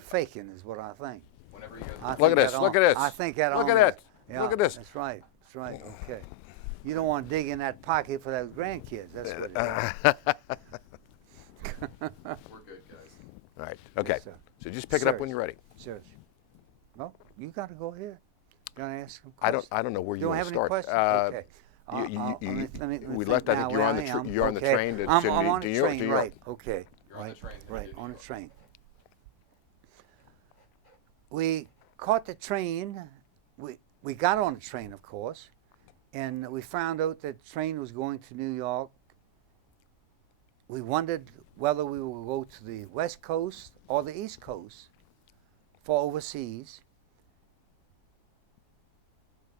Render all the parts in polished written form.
faking is what I think. Whenever you guys. Look at this. Look at this. I think that Look at only- it. Yeah, Look at this. That's right. That's right. Okay. You don't want to dig in that pocket for those grandkids. That's what it We're good, guys. All right. Okay. Yes, sir. So just pick it up when Search. you're ready. is. Search. Well, you got to go ahead. You want to ask some I questions? don't know where you don't want have to any start. questions? Okay. Let me We think left. I now think you're where on the I am. you're on the Okay. train to I'm New on the York. train, New York. right? Okay. You're on the train. Right, headed to on New the York. train. We caught the train. We got on the train, of course, and we found out that the train was going to New York. We wondered whether we would go to the West Coast or the East Coast for overseas.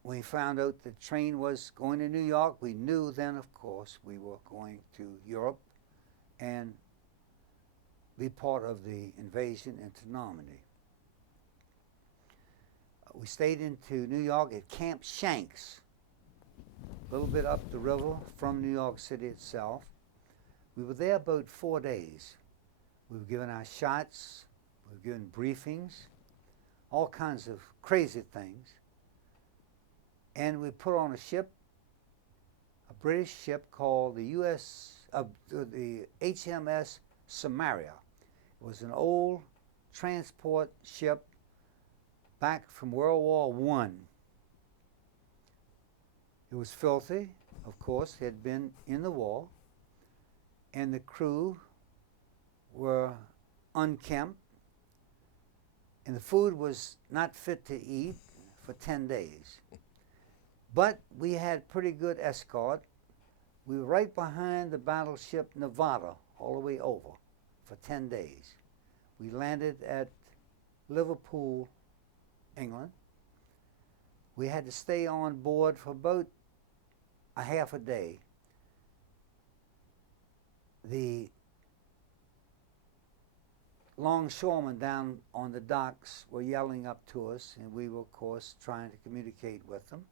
We found out the train was going to New York. We knew then, of course, we were going to Europe and be part of the invasion into Normandy. We stayed into New York at Camp Shanks, a little bit up the river from New York City itself. We were there about 4 days. We were given our shots, we were given briefings, all kinds of crazy things. And we put on a ship, a British ship called the HMS Samaria. It was an old transport ship back from World War I. It was filthy, of course, it had been in the war, and the crew were unkempt, and the food was not fit to eat for 10 days. But we had pretty good escort. We were right behind the battleship Nevada all the way over for 10 days. We landed at Liverpool, England. We had to stay on board for about a half a day. The longshoremen down on the docks were yelling up to us, and we were, of course, trying to communicate with them,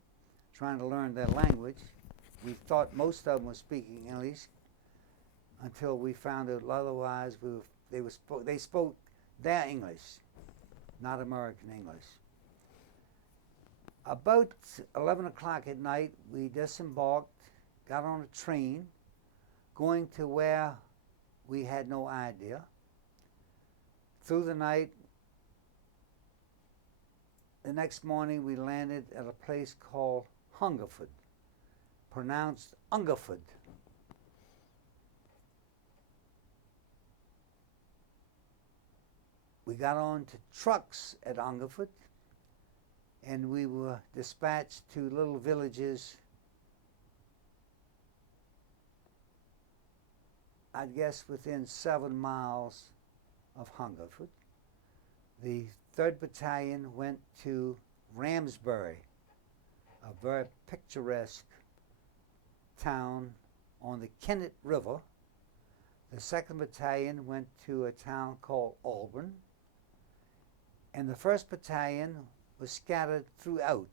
trying to learn their language. We thought most of them were speaking English until we found out otherwise. They spoke their English, not American English. About 11 o'clock at night, we disembarked, got on a train, going to where we had no idea. Through the night, the next morning we landed at a place called Hungerford, pronounced Ungerford. We got on to trucks at Ungerford, and we were dispatched to little villages, I guess within 7 miles of Hungerford. The 3rd Battalion went to Ramsbury, a very picturesque town on the Kennet River. The 2nd Battalion went to a town called Auburn, and the 1st Battalion was scattered throughout.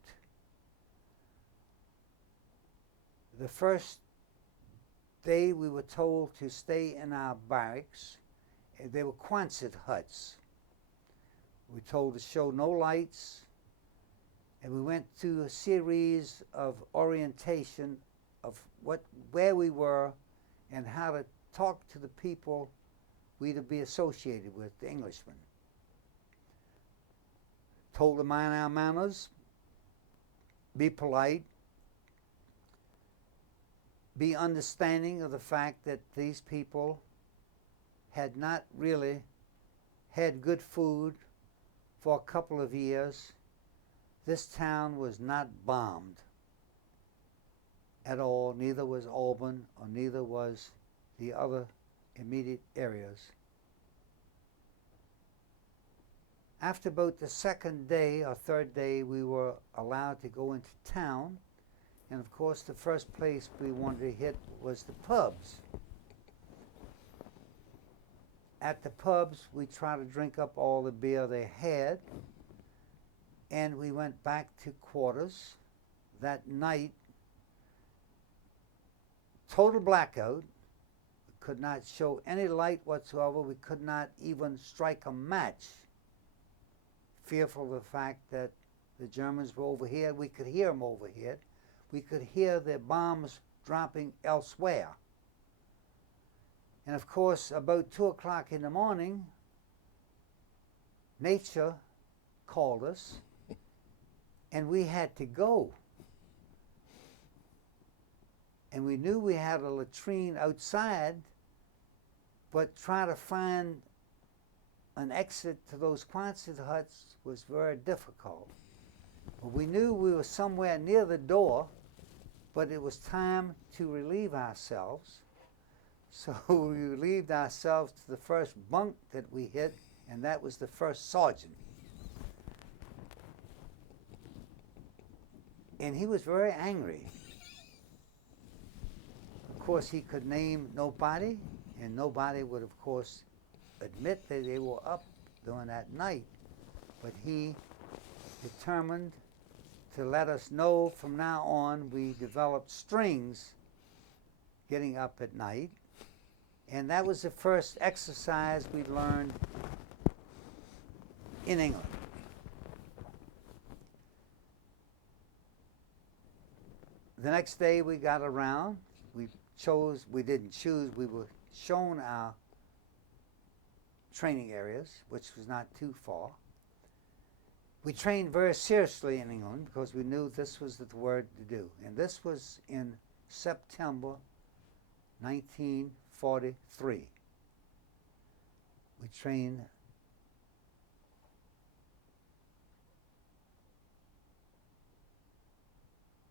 The first day we were told to stay in our barracks. They were Quonset huts. We were told to show no lights, and we went through a series of orientation of where we were and how to talk to the people we to be associated with, the Englishmen. Told to mind our manners, be polite, be understanding of the fact that these people had not really had good food for a couple of years. This town was not bombed at all, neither was Auburn, or neither was the other immediate areas. After about the 2nd day or 3rd day, we were allowed to go into town, and of course the first place we wanted to hit was the pubs. At the pubs, we tried to drink up all the beer they had, and we went back to quarters that night. Total blackout. We could not show any light whatsoever. We could not even strike a match fearful of the fact that the Germans were overhead. We could hear them overhead. We could hear their bombs dropping elsewhere. And of course, about 2 o'clock in the morning, nature called us, and we had to go. And we knew we had a latrine outside, but trying to find an exit to those Quonset huts was very difficult. But we knew we were somewhere near the door, but it was time to relieve ourselves. So we relieved ourselves to the first bunk that we hit, and that was the first sergeant. And he was very angry. Of course, he could name nobody, and nobody would, of course, admit that they were up during that night. But he determined to let us know from now on. We developed strings getting up at night. And that was the first exercise we learned in England. The next day we got around. We didn't choose, we were shown our training areas, which was not too far. We trained very seriously in England because we knew this was the word to do. And this was in September 1943. We trained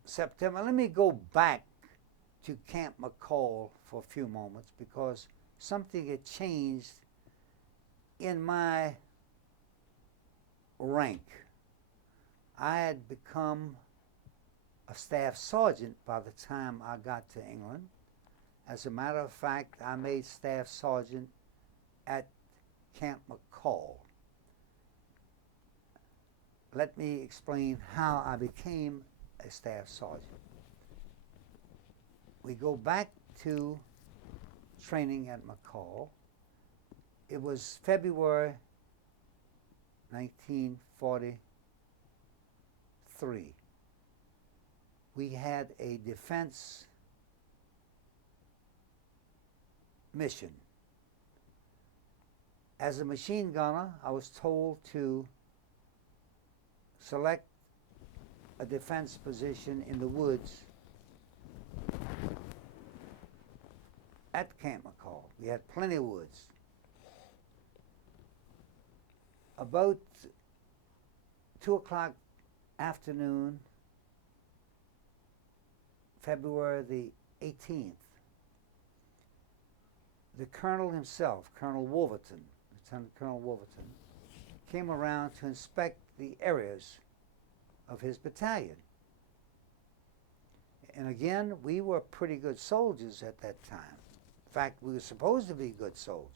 September. Let me go back to Camp McCall for a few moments because something had changed in my rank. I had become a staff sergeant by the time I got to England. As a matter of fact, I made staff sergeant at Camp McCall. Let me explain how I became a staff sergeant. We go back to training at McCall. It was February 1943. We had a defense mission. As a machine gunner, I was told to select a defense position in the woods at Camp McCall. We had plenty of woods. About 2 o'clock afternoon, February the 18th, the colonel himself, Colonel Wolverton, Lieutenant Colonel Wolverton, came around to inspect the areas of his battalion. And again, we were pretty good soldiers at that time. In fact, we were supposed to be good soldiers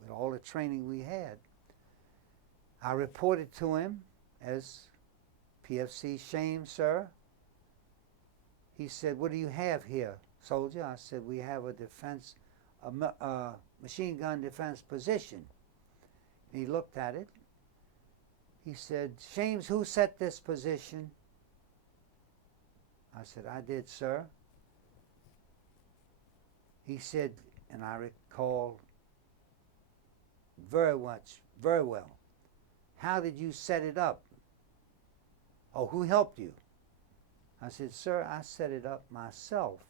with all the training we had. I reported to him as PFC Shame, sir. He said, "What do you have here, soldier?" I said, "We have a defense, a machine gun defense position." And he looked at it. He said, "Shames, who set this position?" I said, "I did, sir." He said, and I recall very well, "How did you set it up?" "Oh, who helped you?" I said, "Sir, I set it up myself."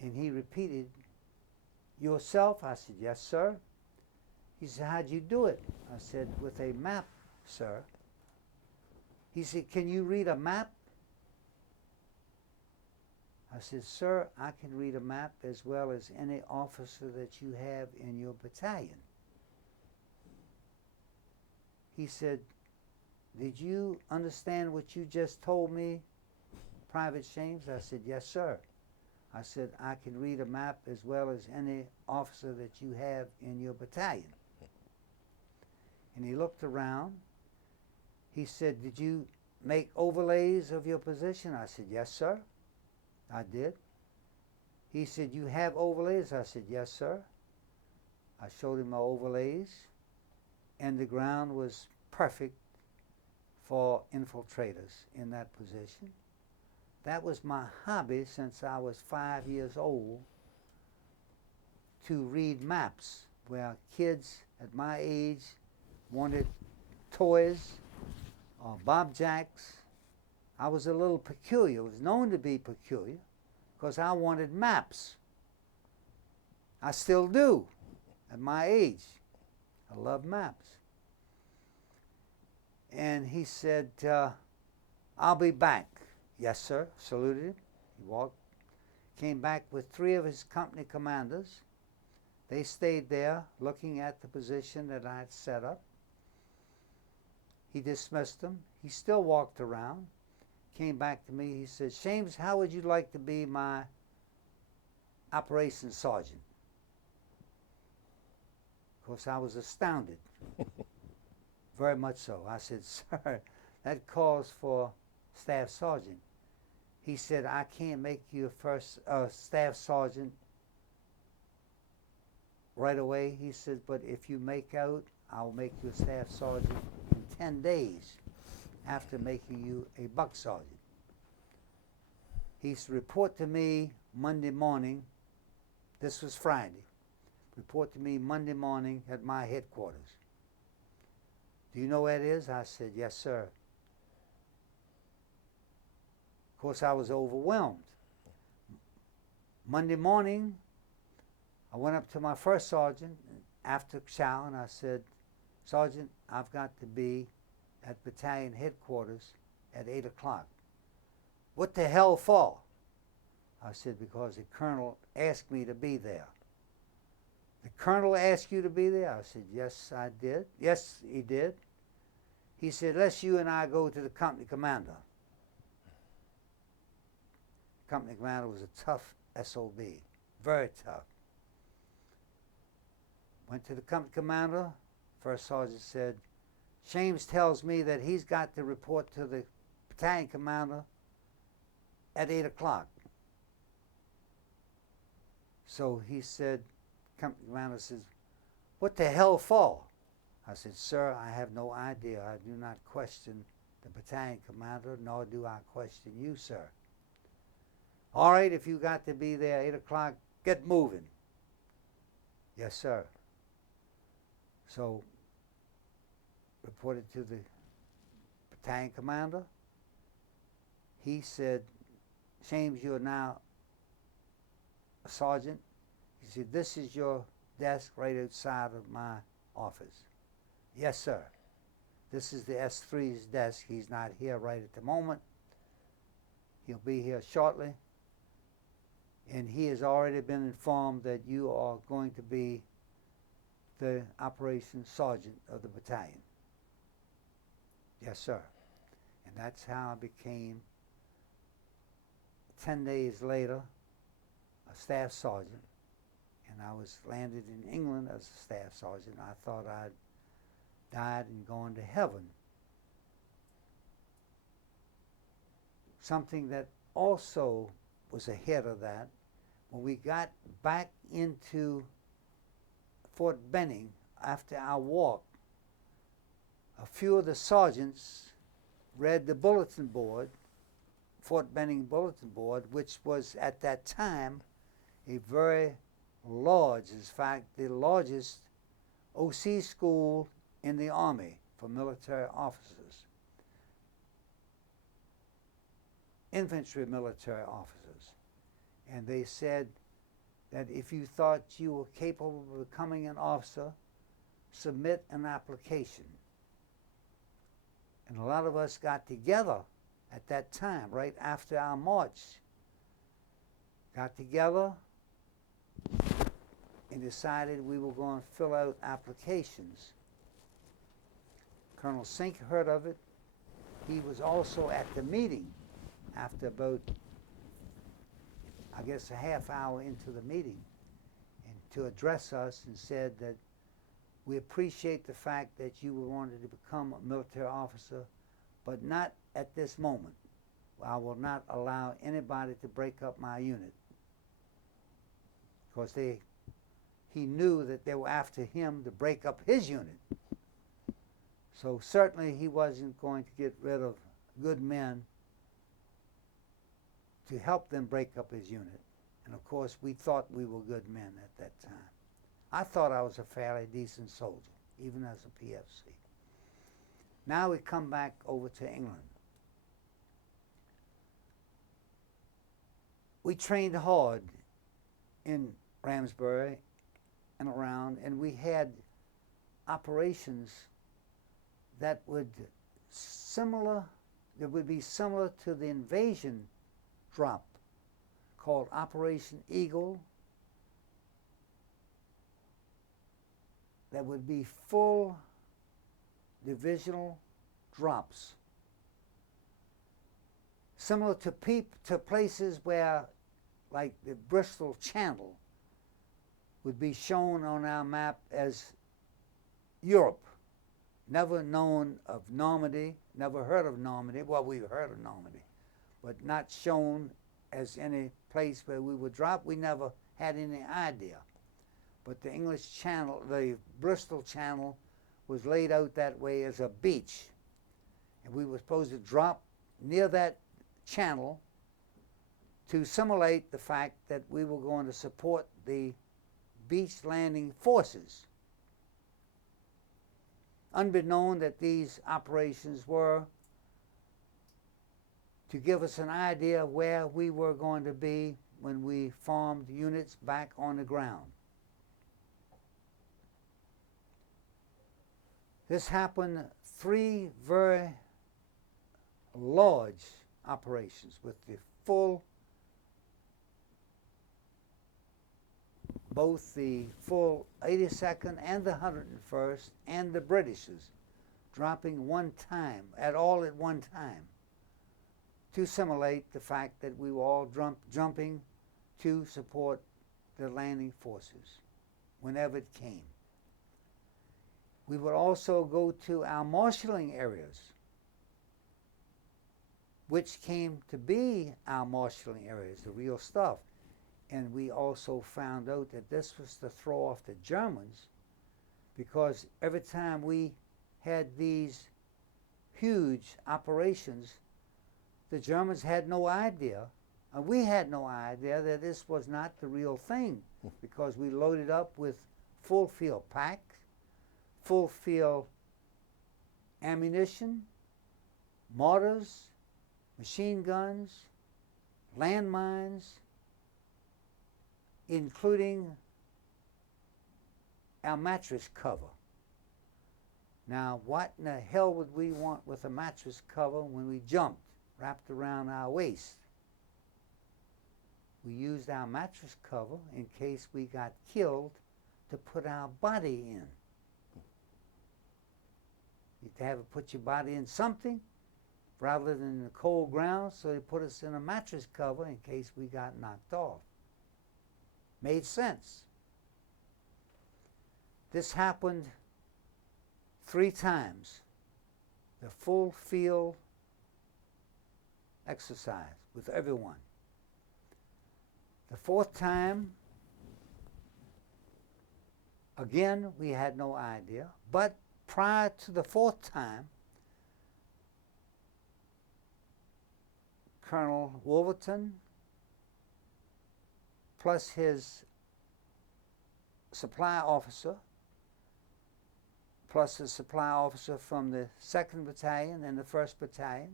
And he repeated, "Yourself?" I said, "Yes, sir." He said, "How'd you do it?" I said, "With a map, sir." He said, "Can you read a map?" I said, "Sir, I can read a map as well as any officer that you have in your battalion." He said, "Did you understand what you just told me, Private Shames?" I said, "Yes, sir." I said, "I can read a map as well as any officer that you have in your battalion." And he looked around. He said, "Did you make overlays of your position?" I said, "Yes, sir, I did." He said, "You have overlays?" I said, "Yes, sir." I showed him my overlays. and the ground was perfect for infiltrators in that position. That was my hobby since I was 5 years old, to read maps where kids at my age wanted toys or Bob Jacks. I was a little peculiar, was known to be peculiar, because I wanted maps. I still do at my age. I love maps. And he said, I'll be back. Yes, sir. Saluted him. He walked, came back with 3 of his company commanders. They stayed there looking at the position that I had set up. He dismissed them. He still walked around. Came back to me. He said, Shames, how would you like to be my operations sergeant? Of course, I was astounded. Very much so. I said, sir, that calls for staff sergeant. He said, I can't make you a first staff sergeant right away. He said, but if you make out, I'll make you a staff sergeant in 10 days after making you a buck sergeant. He said, report to me Monday morning. This was Friday. Report to me Monday morning at my headquarters. Do you know where it is? I said, yes, sir. Of course, I was overwhelmed. Monday morning, I went up to my first sergeant after chow, and I said, Sergeant, I've got to be at battalion headquarters at 8 o'clock. What the hell for? I said, because the colonel asked me to be there. The colonel asked you to be there? I said, yes, I did. Yes, he did. He said, let's you and I go to the company commander. Company commander was a tough SOB, very tough. Went to the company commander. First sergeant said, Shames tells me that he's got to report to the battalion commander at 8 o'clock. So he said, company commander says, what the hell for? I said, sir, I have no idea. I do not question the battalion commander, nor do I question you, sir. All right, if you got to be there 8 o'clock, get moving. Yes, sir. So, reported to the battalion commander. He said, Shames, you're now a sergeant. He said, this is your desk right outside of my office. Yes, sir. This is the S3's desk. He's not here right at the moment. He'll be here shortly. And he has already been informed that you are going to be the operations sergeant of the battalion. Yes, sir. And that's how I became, 10 days later, a staff sergeant. And I was landed in England as a staff sergeant. I thought I'd died and gone to heaven. Something that also was ahead of that, when we got back into Fort Benning after our walk, a few of the sergeants read the bulletin board, Fort Benning bulletin board, which was at that time a very large, in fact, the largest OC school in the Army for military officers, infantry military officers. And they said that if you thought you were capable of becoming an officer, submit an application. And a lot of us got together at that time, right after our march, got together and decided we were going to fill out applications. Colonel Sink heard of it. He was also at the meeting after about, I guess, a half hour into the meeting, and to address us and said that we appreciate the fact that you wanted to become a military officer, but not at this moment. I will not allow anybody to break up my unit. Because he knew that they were after him to break up his unit. So certainly he wasn't going to get rid of good men to help them break up his unit. And of course, we thought we were good men at that time. I thought I was a fairly decent soldier, even as a PFC. Now we come back over to England. We trained hard in Ramsbury and around, and we had operations that would be similar to the invasion drop called Operation Eagle, that would be full divisional drops, similar to places where, like the Bristol Channel, would be shown on our map as Europe. Never known of Normandy, never heard of Normandy. Well, we've heard of Normandy, but not shown as any place where we would drop. We never had any idea. But the English Channel, the Bristol Channel, was laid out that way as a beach. And we were supposed to drop near that channel to simulate the fact that we were going to support the beach landing forces. Unbeknown that these operations were to give us an idea of where we were going to be when we formed units back on the ground. This happened 3 very large operations with the both the full 82nd and the 101st and the Britishers dropping one time, at one time, to simulate the fact that we were all jumping to support the landing forces whenever it came. We would also go to our marshalling areas, which came to be our marshalling areas, the real stuff. And we also found out that this was to throw off the Germans, because every time we had these huge operations, the Germans had no idea, and we had no idea that this was not the real thing, because we loaded up with full field packs, full field ammunition, mortars, machine guns, landmines, including our mattress cover. Now, what in the hell would we want with a mattress cover when we jumped, wrapped around our waist? We used our mattress cover in case we got killed to put our body in. You had to put your body in something rather than the cold ground, so they put us in a mattress cover in case we got knocked off. Made sense. This happened 3 times, the full field exercise with everyone. The 4th time, again, we had no idea, but prior to the 4th time, Colonel Wolverton, plus his supply officer, plus a supply officer from the 2nd Battalion and the 1st Battalion,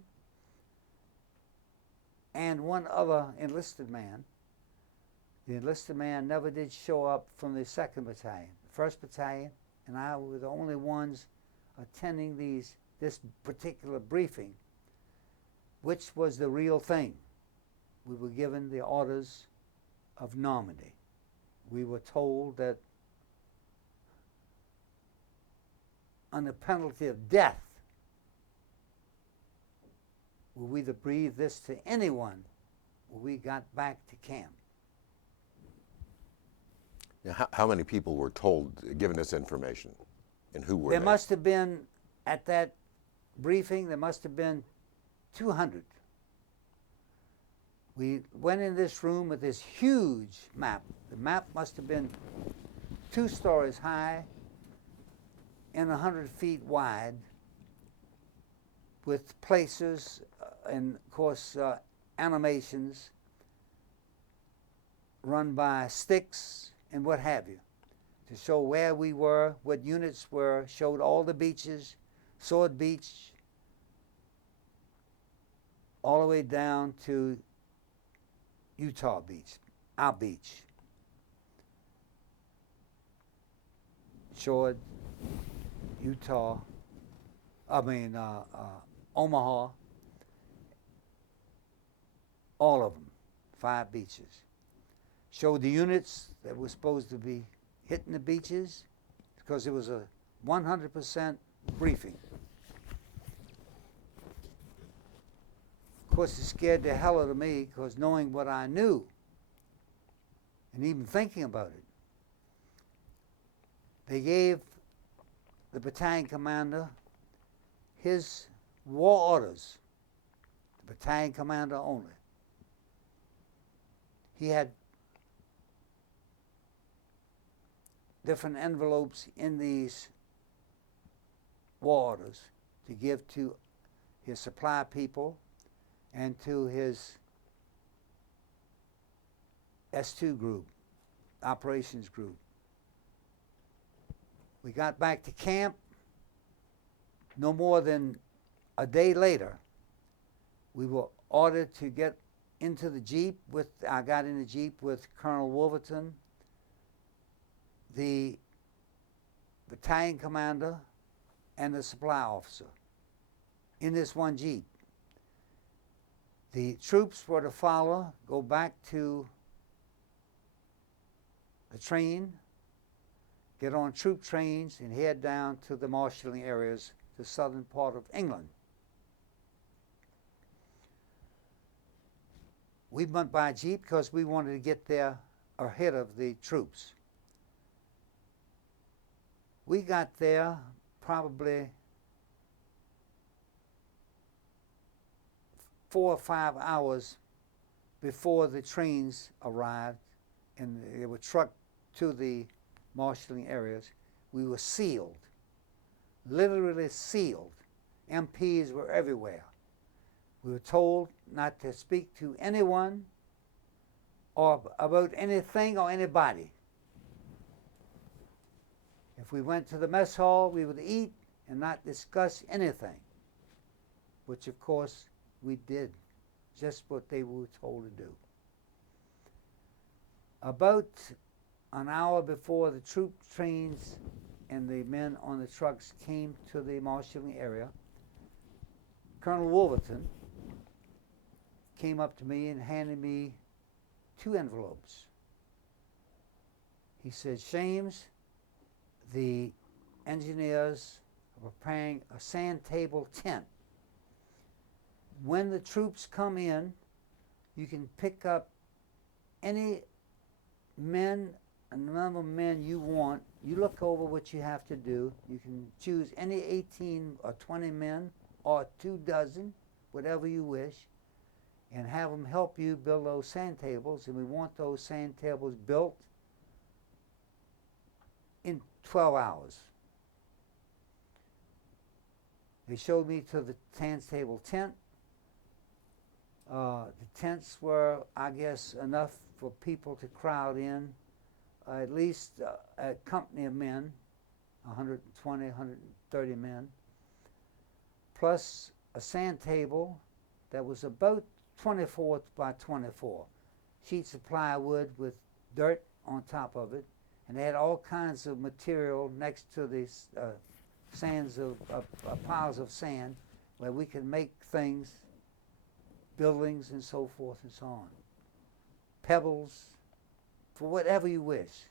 and one other enlisted man. The enlisted man never did show up from the 2nd Battalion. The 1st Battalion and I were the only ones attending this particular briefing, which was the real thing. We were given the orders of Normandy. We were told that under penalty of death, would we to breathe this to anyone when we got back to camp. Now, how many people were told, given this information, and who were they? There must have been, at that briefing, there must have been 200. We went in this room with this huge map. The map must have been 2 stories high and 100 feet wide with placers and, of course, animations run by sticks and what have you, to show where we were, what units were, showed all the beaches, Sword Beach, all the way down to Utah Beach, our beach. Showed Utah, Omaha, all of them, 5 beaches. Showed the units that were supposed to be hitting the beaches, because it was a 100% briefing. Of course, it scared the hell out of me, because knowing what I knew, and even thinking about it, they gave the battalion commander his war orders, the battalion commander only. He had different envelopes in these war orders to give to his supply people and to his S2 group, operations group. We got back to camp. No more than a day later, we were ordered to get into the Jeep I got in the Jeep with Colonel Wolverton, the battalion commander, and the supply officer in this one Jeep. The troops were to follow, go back to the train, get on troop trains, and head down to the marshalling areas, the southern part of England. We went by Jeep because we wanted to get there ahead of the troops. We got there probably 4 or 5 hours before the trains arrived, and they were trucked to the marshalling areas. We were sealed, literally sealed. MPs were everywhere. We were told not to speak to anyone or about anything or anybody. If we went to the mess hall, we would eat and not discuss anything, which of course we did, just what they were told to do. About an hour before the troop trains and the men on the trucks came to the marshalling area, Colonel Wolverton came up to me and handed me 2 envelopes. He said, "Shames, the engineers are preparing a sand table tent. When the troops come in, you can pick up any men, a number of men you want. You look over what you have to do. You can choose any 18 or 20 men or 24, whatever you wish, and have them help you build those sand tables. And we want those sand tables built in 12 hours. They showed me to the sand table tent. The tents were, I guess, enough for people to crowd in, at least a company of men, 120, 130 men, plus a sand table that was about 24 by 24, sheets of plywood with dirt on top of it, and they had all kinds of material next to these piles of sand where we could make things, buildings and so forth and so on. Pebbles, for whatever you wish.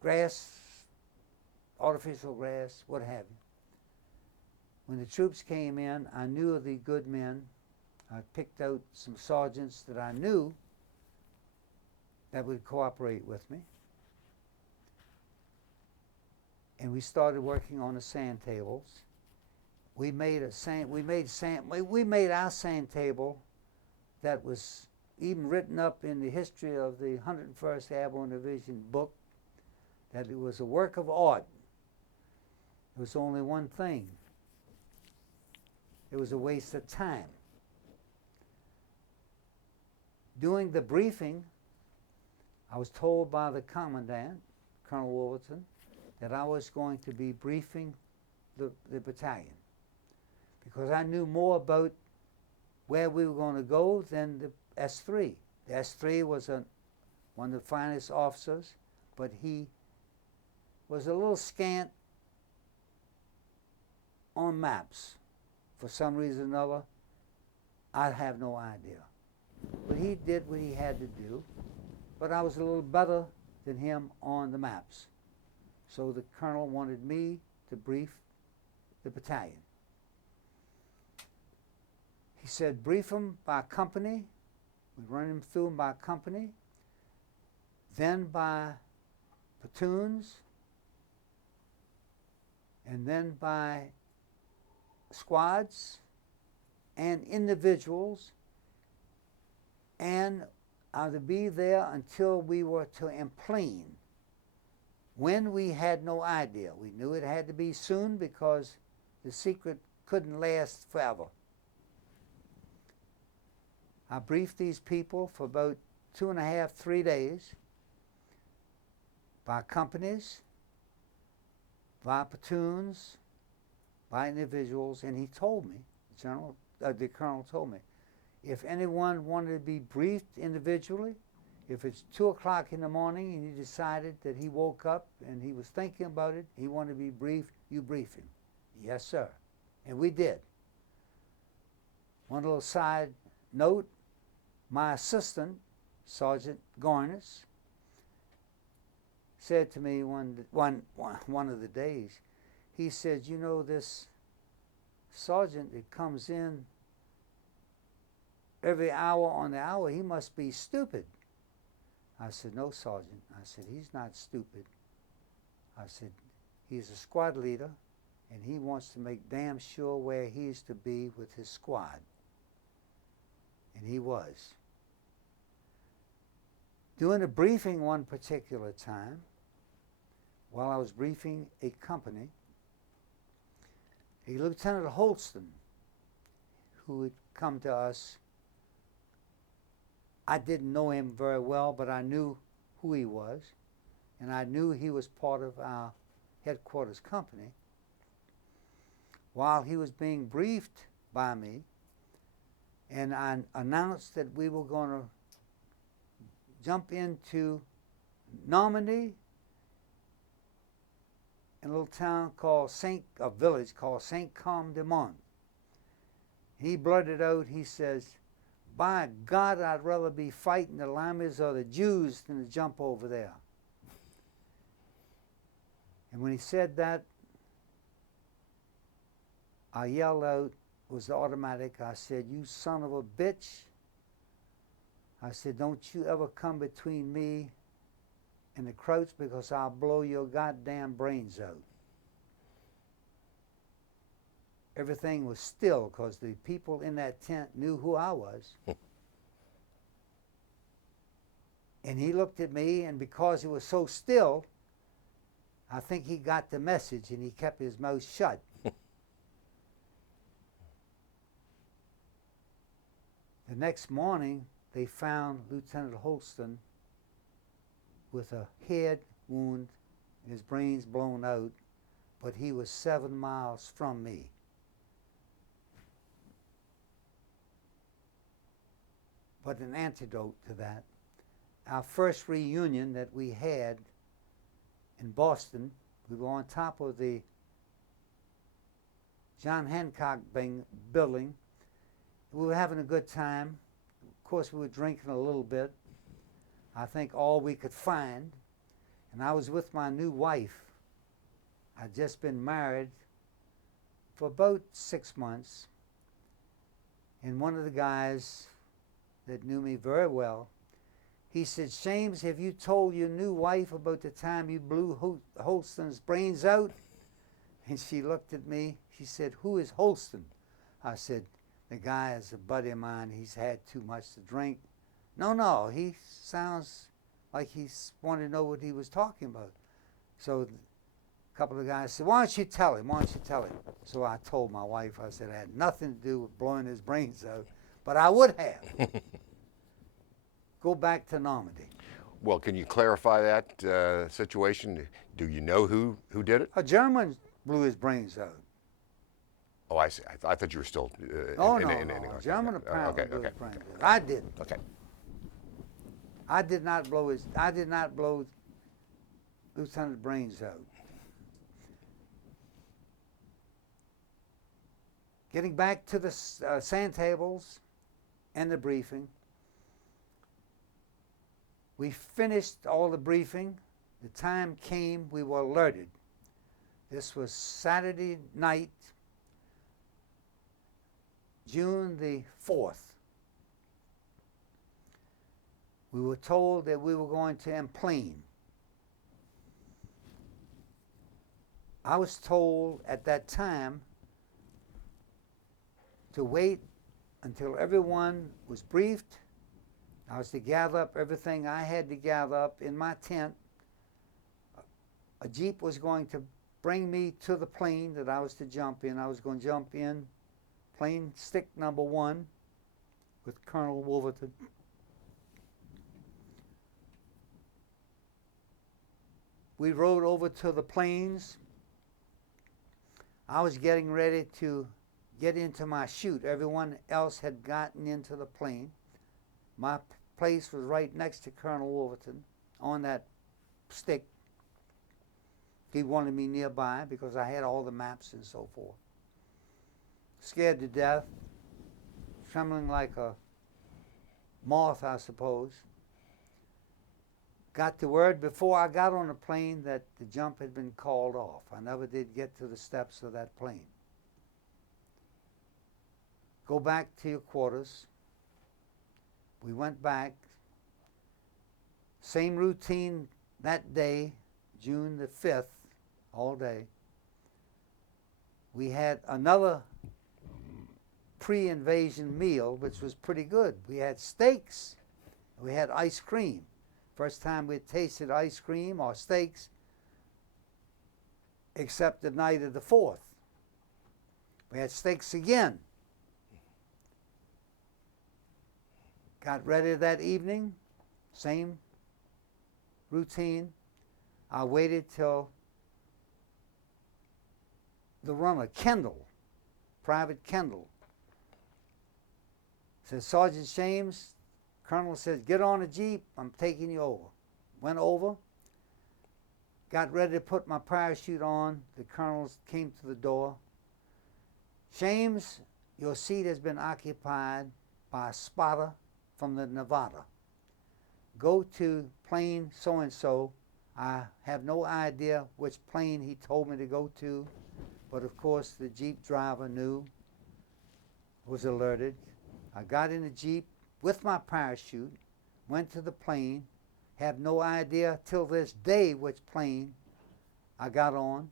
Grass, artificial grass, what have you. When the troops came in, I knew of the good men. I picked out some sergeants that I knew that would cooperate with me. And we started working on the sand tables. We made our sand table that was even written up in the history of the 101st Airborne Division book, that it was a work of art. There was only one thing. It was a waste of time. During the briefing, I was told by the commandant, Colonel Wolverton, that I was going to be briefing the battalion, because I knew more about where we were going to go than the S3. The S3 was one of the finest officers, but he was a little scant on maps. For some reason or another, I have no idea. But he did what he had to do, but I was a little better than him on the maps. So the colonel wanted me to brief the battalion. He said, brief them by company. We run them through them by company, then by platoons, and then by squads and individuals, and I would be there until we were to emplane. When we had no idea. We knew it had to be soon because the secret couldn't last forever. I briefed these people for about 2.5, 3 days by companies, by platoons, by individuals, and he told me, the colonel told me, if anyone wanted to be briefed individually, if it's 2 o'clock in the morning and he decided that he woke up and he was thinking about it, he wanted to be briefed, you brief him. Yes, sir. And we did. One little side note, my assistant, Sergeant Garnis, said to me one of the days, he said, you know, this sergeant that comes in every hour on the hour, he must be stupid. I said, no, Sergeant. I said, he's not stupid. I said, he's a squad leader, and he wants to make damn sure where he is to be with his squad. And he was. During a briefing one particular time, while I was briefing a company, a Lieutenant Holston, who had come to us, I didn't know him very well, but I knew who he was, and I knew he was part of our headquarters company. While he was being briefed by me, and I announced that we were going to jump into Normandy, in a little town called a village called Saint-Côme-de-Mont. He blurted out, he says, by God, I'd rather be fighting the Limeys or the Jews than to jump over there. And when he said that, I yelled out, it was the automatic, I said, you son of a bitch. I said, don't you ever come between me and the Krauts, because I'll blow your goddamn brains out. Everything was still because the people in that tent knew who I was. And he looked at me, and because it was so still, I think he got the message and he kept his mouth shut. The next morning, they found Lieutenant Holston with a head wound, his brains blown out, but he was 7 miles from me. But an antidote to that, our first reunion that we had in Boston, we were on top of the John Hancock building. We were having a good time. Of course, we were drinking a little bit. I think all we could find. And I was with my new wife. I'd just been married for about 6 months. And one of the guys that knew me very well, he said, Shames, have you told your new wife about the time you blew Holston's brains out? And she looked at me. She said, who is Holston? I said, the guy is a buddy of mine. He's had too much to drink. No, he sounds like he wanted to know what he was talking about. So A couple of guys said, why don't you tell him? Why don't you tell him? So I told my wife, I said, I had nothing to do with blowing his brains out, but I would have. Go back to Normandy. Well, can you clarify that situation? Do you know who did it? A German blew his brains out. Oh, I see. I thought you were still. Oh, in, no, in, no. in, A okay, German okay, apparently okay, blew okay, his brains out. I didn't. okay. I did not blow Lieutenant Brains out. Getting back to the sand tables and the briefing, we finished all the briefing. The time came, we were alerted. This was Saturday night, June the 4th. We were told that we were going to Plain. I was told at that time to wait until everyone was briefed. I was to gather up everything I had to gather up in my tent. A Jeep was going to bring me to the plane that I was to jump in. I was going to jump in plane stick number 1 with Colonel Wolverton. We rode over to the plains. I was getting ready to get into my chute. Everyone else had gotten into the plane. My place was right next to Colonel Wolverton on that stick. He wanted me nearby because I had all the maps and so forth. Scared to death, trembling like a moth, I suppose. Got the word before I got on the plane that the jump had been called off. I never did get to the steps of that plane. Go back to your quarters. We went back. Same routine that day, June the 5th, all day. We had another pre-invasion meal, which was pretty good. We had steaks. We had ice cream. First time we'd tasted ice cream or steaks, except the night of the 4th. We had steaks again. Got ready that evening, same routine. I waited till the runner, Kendall, Private Kendall, said, Sergeant James, Colonel says, get on a Jeep, I'm taking you over. Went over, got ready to put my parachute on. The Colonel came to the door. James, your seat has been occupied by a spotter from the Nevada. Go to plane so-and-so. I have no idea which plane he told me to go to, but of course the Jeep driver knew, was alerted. I got in the Jeep with my parachute, went to the plane, have no idea till this day which plane I got on.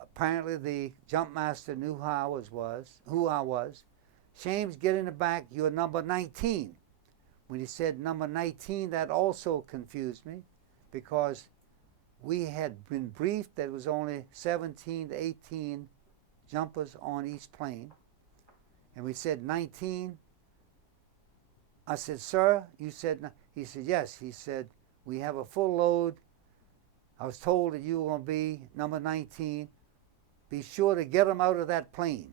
Apparently the jump master knew who I was. James, get in the back, you're number 19. When he said number 19, that also confused me because we had been briefed that it was only 17 to 18 jumpers on each plane. And we said 19. I said, sir, you said, no. He said, yes. He said, we have a full load. I was told that you were going to be number 19. Be sure to get them out of that plane.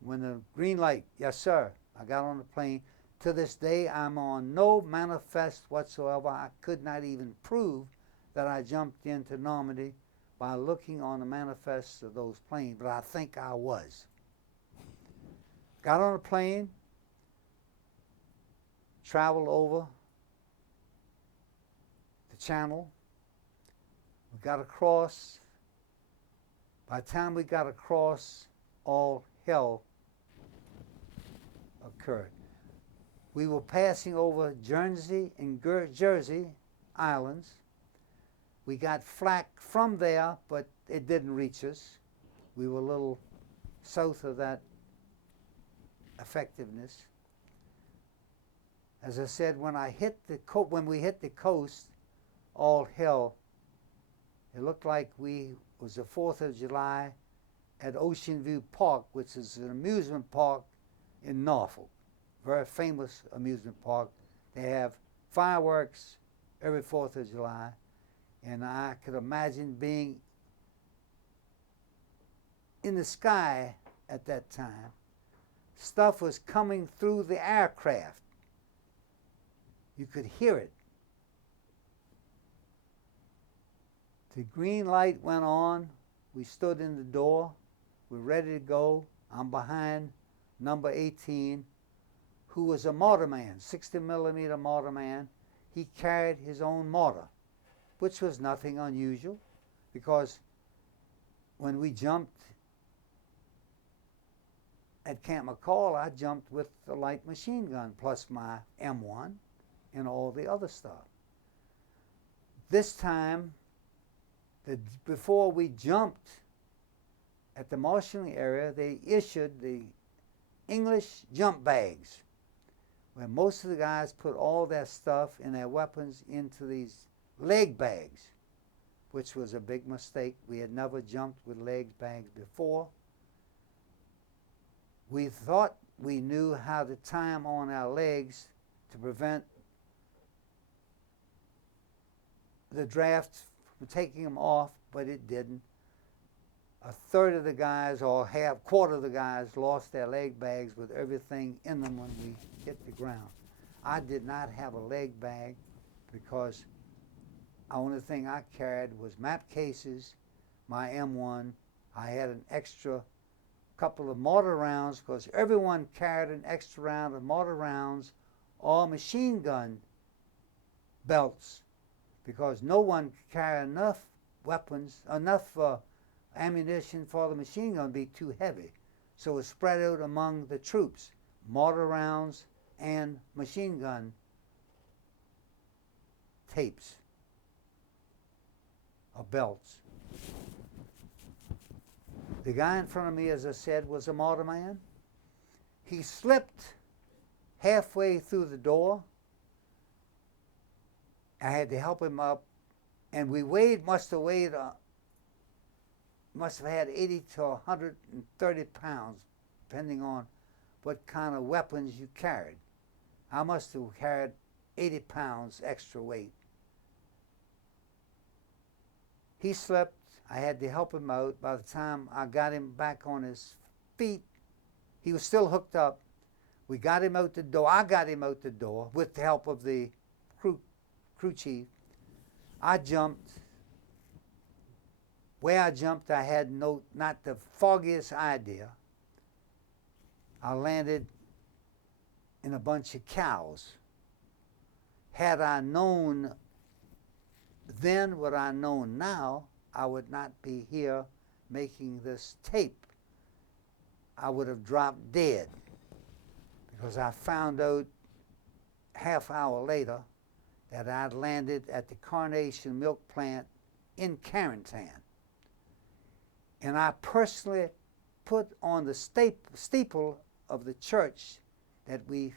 When the green light, yes, sir. I got on the plane. To this day, I'm on no manifest whatsoever. I could not even prove that I jumped into Normandy by looking on the manifests of those planes, but I think I was. Got on a plane, traveled over the channel. We got across. By the time we got across, all hell occurred. We were passing over Guernsey and Jersey islands. We got flak from there, but it didn't reach us. We were a little south of that effectiveness. As I said, when we hit the coast, all hell It looked like we was the 4th of July at Ocean View Park, which is an amusement park in Norfolk. Very famous amusement park. They have fireworks every 4th of July. And I could imagine being in the sky at that time. Stuff was coming through the aircraft. You could hear it. The green light went on. We stood in the door. We're ready to go. I'm behind number 18, who was a mortar man, 60 millimeter mortar man. He carried his own mortar, which was nothing unusual, because when we jumped at Camp McCall, I jumped with the light machine gun plus my M1 and all the other stuff. This time, before we jumped at the marshalling area, they issued the English jump bags, where most of the guys put all their stuff and their weapons into these leg bags, which was a big mistake. We had never jumped with leg bags before. We thought we knew how to tie them on our legs to prevent the draft from taking them off, but it didn't. A third of the guys, or quarter of the guys, lost their leg bags with everything in them when we hit the ground. I did not have a leg bag because the only thing I carried was map cases, my M1. I had an extra couple of mortar rounds because everyone carried an extra round of mortar rounds or machine gun belts, because no one could carry enough weapons, enough ammunition for the machine gun to be too heavy. So it was spread out among the troops, mortar rounds and machine gun tapes or belts. The guy in front of me, as I said, was a mortar man. He slipped halfway through the door. I had to help him up, and we must have had 80 to 130 pounds, depending on what kind of weapons you carried. I must have carried 80 pounds extra weight. He slipped. I had to help him out. By the time I got him back on his feet, he was still hooked up. We got him out the door. I got him out the door with the help of the crew chief. I jumped. Where I jumped, I had not the foggiest idea. I landed in a bunch of cows. Had I known then what I know now, I would not be here making this tape. I would have dropped dead, because I found out half hour later that I'd landed at the Carnation milk plant in Carentan. And I personally put on the steeple of the church that we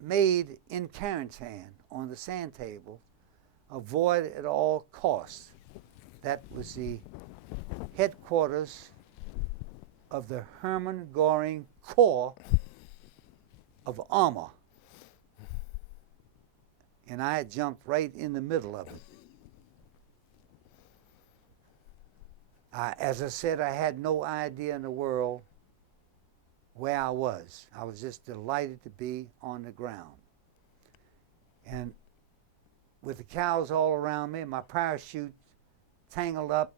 made in Carentan on the sand table, avoid at all costs. That was the headquarters of the Hermann Göring Corps of Armor. And I had jumped right in the middle of it. As I said, I had no idea in the world where I was. I was just delighted to be on the ground. And with the cows all around me, my parachute tangled up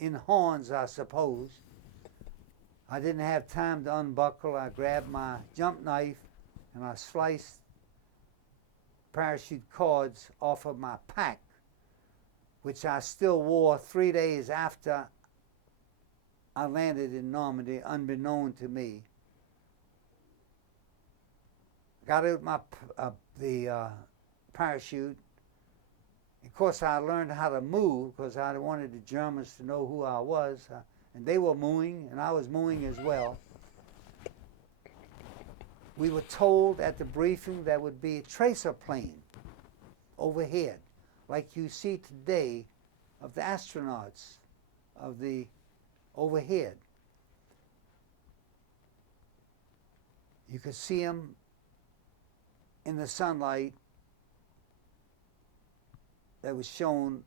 in horns, I suppose. I didn't have time to unbuckle. I grabbed my jump knife and I sliced parachute cords off of my pack, which I still wore 3 days after I landed in Normandy, unbeknown to me. Got out the parachute. Of course, I learned how to moo because I wanted the Germans to know who I was. And they were mooing, and I was mooing as well. We were told at the briefing there would be a tracer plane overhead, like you see today of the astronauts of the overhead. You could see them in the sunlight that was shown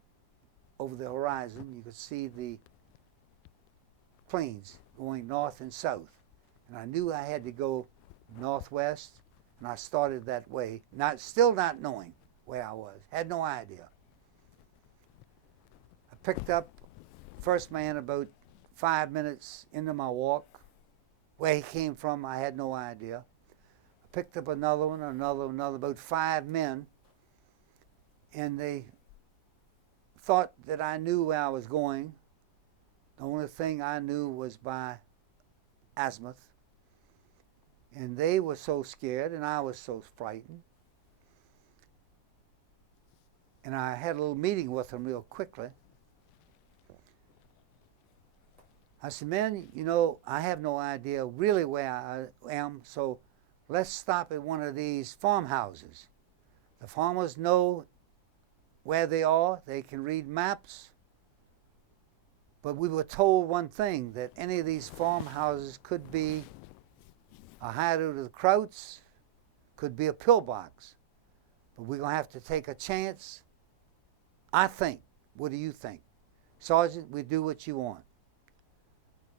over the horizon. You could see the planes going north and south. And I knew I had to go northwest, and I started that way, still not knowing where I was, had no idea. I picked up first man about 5 minutes into my walk. Where he came from, I had no idea. I picked up another one, about 5 men, and they thought that I knew where I was going. The only thing I knew was by azimuth. And they were so scared, and I was so frightened. And I had a little meeting with them real quickly. I said, man, you know, I have no idea really where I am, so let's stop at one of these farmhouses. The farmers know where they are. They can read maps. But we were told one thing, that any of these farmhouses could be a hideout of the Krauts, could be a pillbox. But we're going to have to take a chance. I think. What do you think? Sergeant, we do what you want.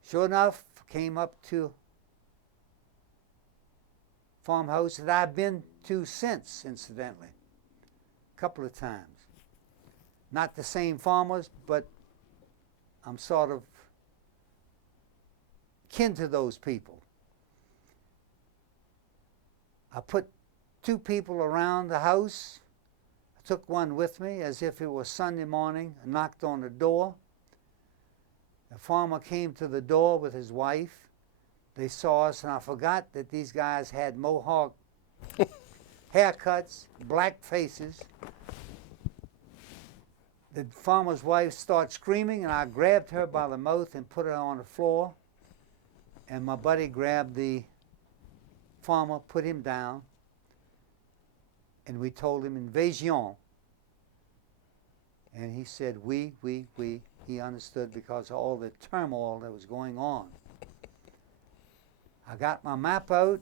Sure enough, came up to farmhouse that I've been to since, incidentally, a couple of times. Not the same farmers, but I'm sort of kin to those people. I put 2 people around the house. I took one with me as if it was Sunday morning. I knocked on the door. The farmer came to the door with his wife. They saw us, and I forgot that these guys had mohawk haircuts, black faces. The farmer's wife started screaming, and I grabbed her by the mouth and put her on the floor. And my buddy grabbed the farmer, put him down, and we told him invasion. And he said, we. He understood because of all the turmoil that was going on. I got my map out,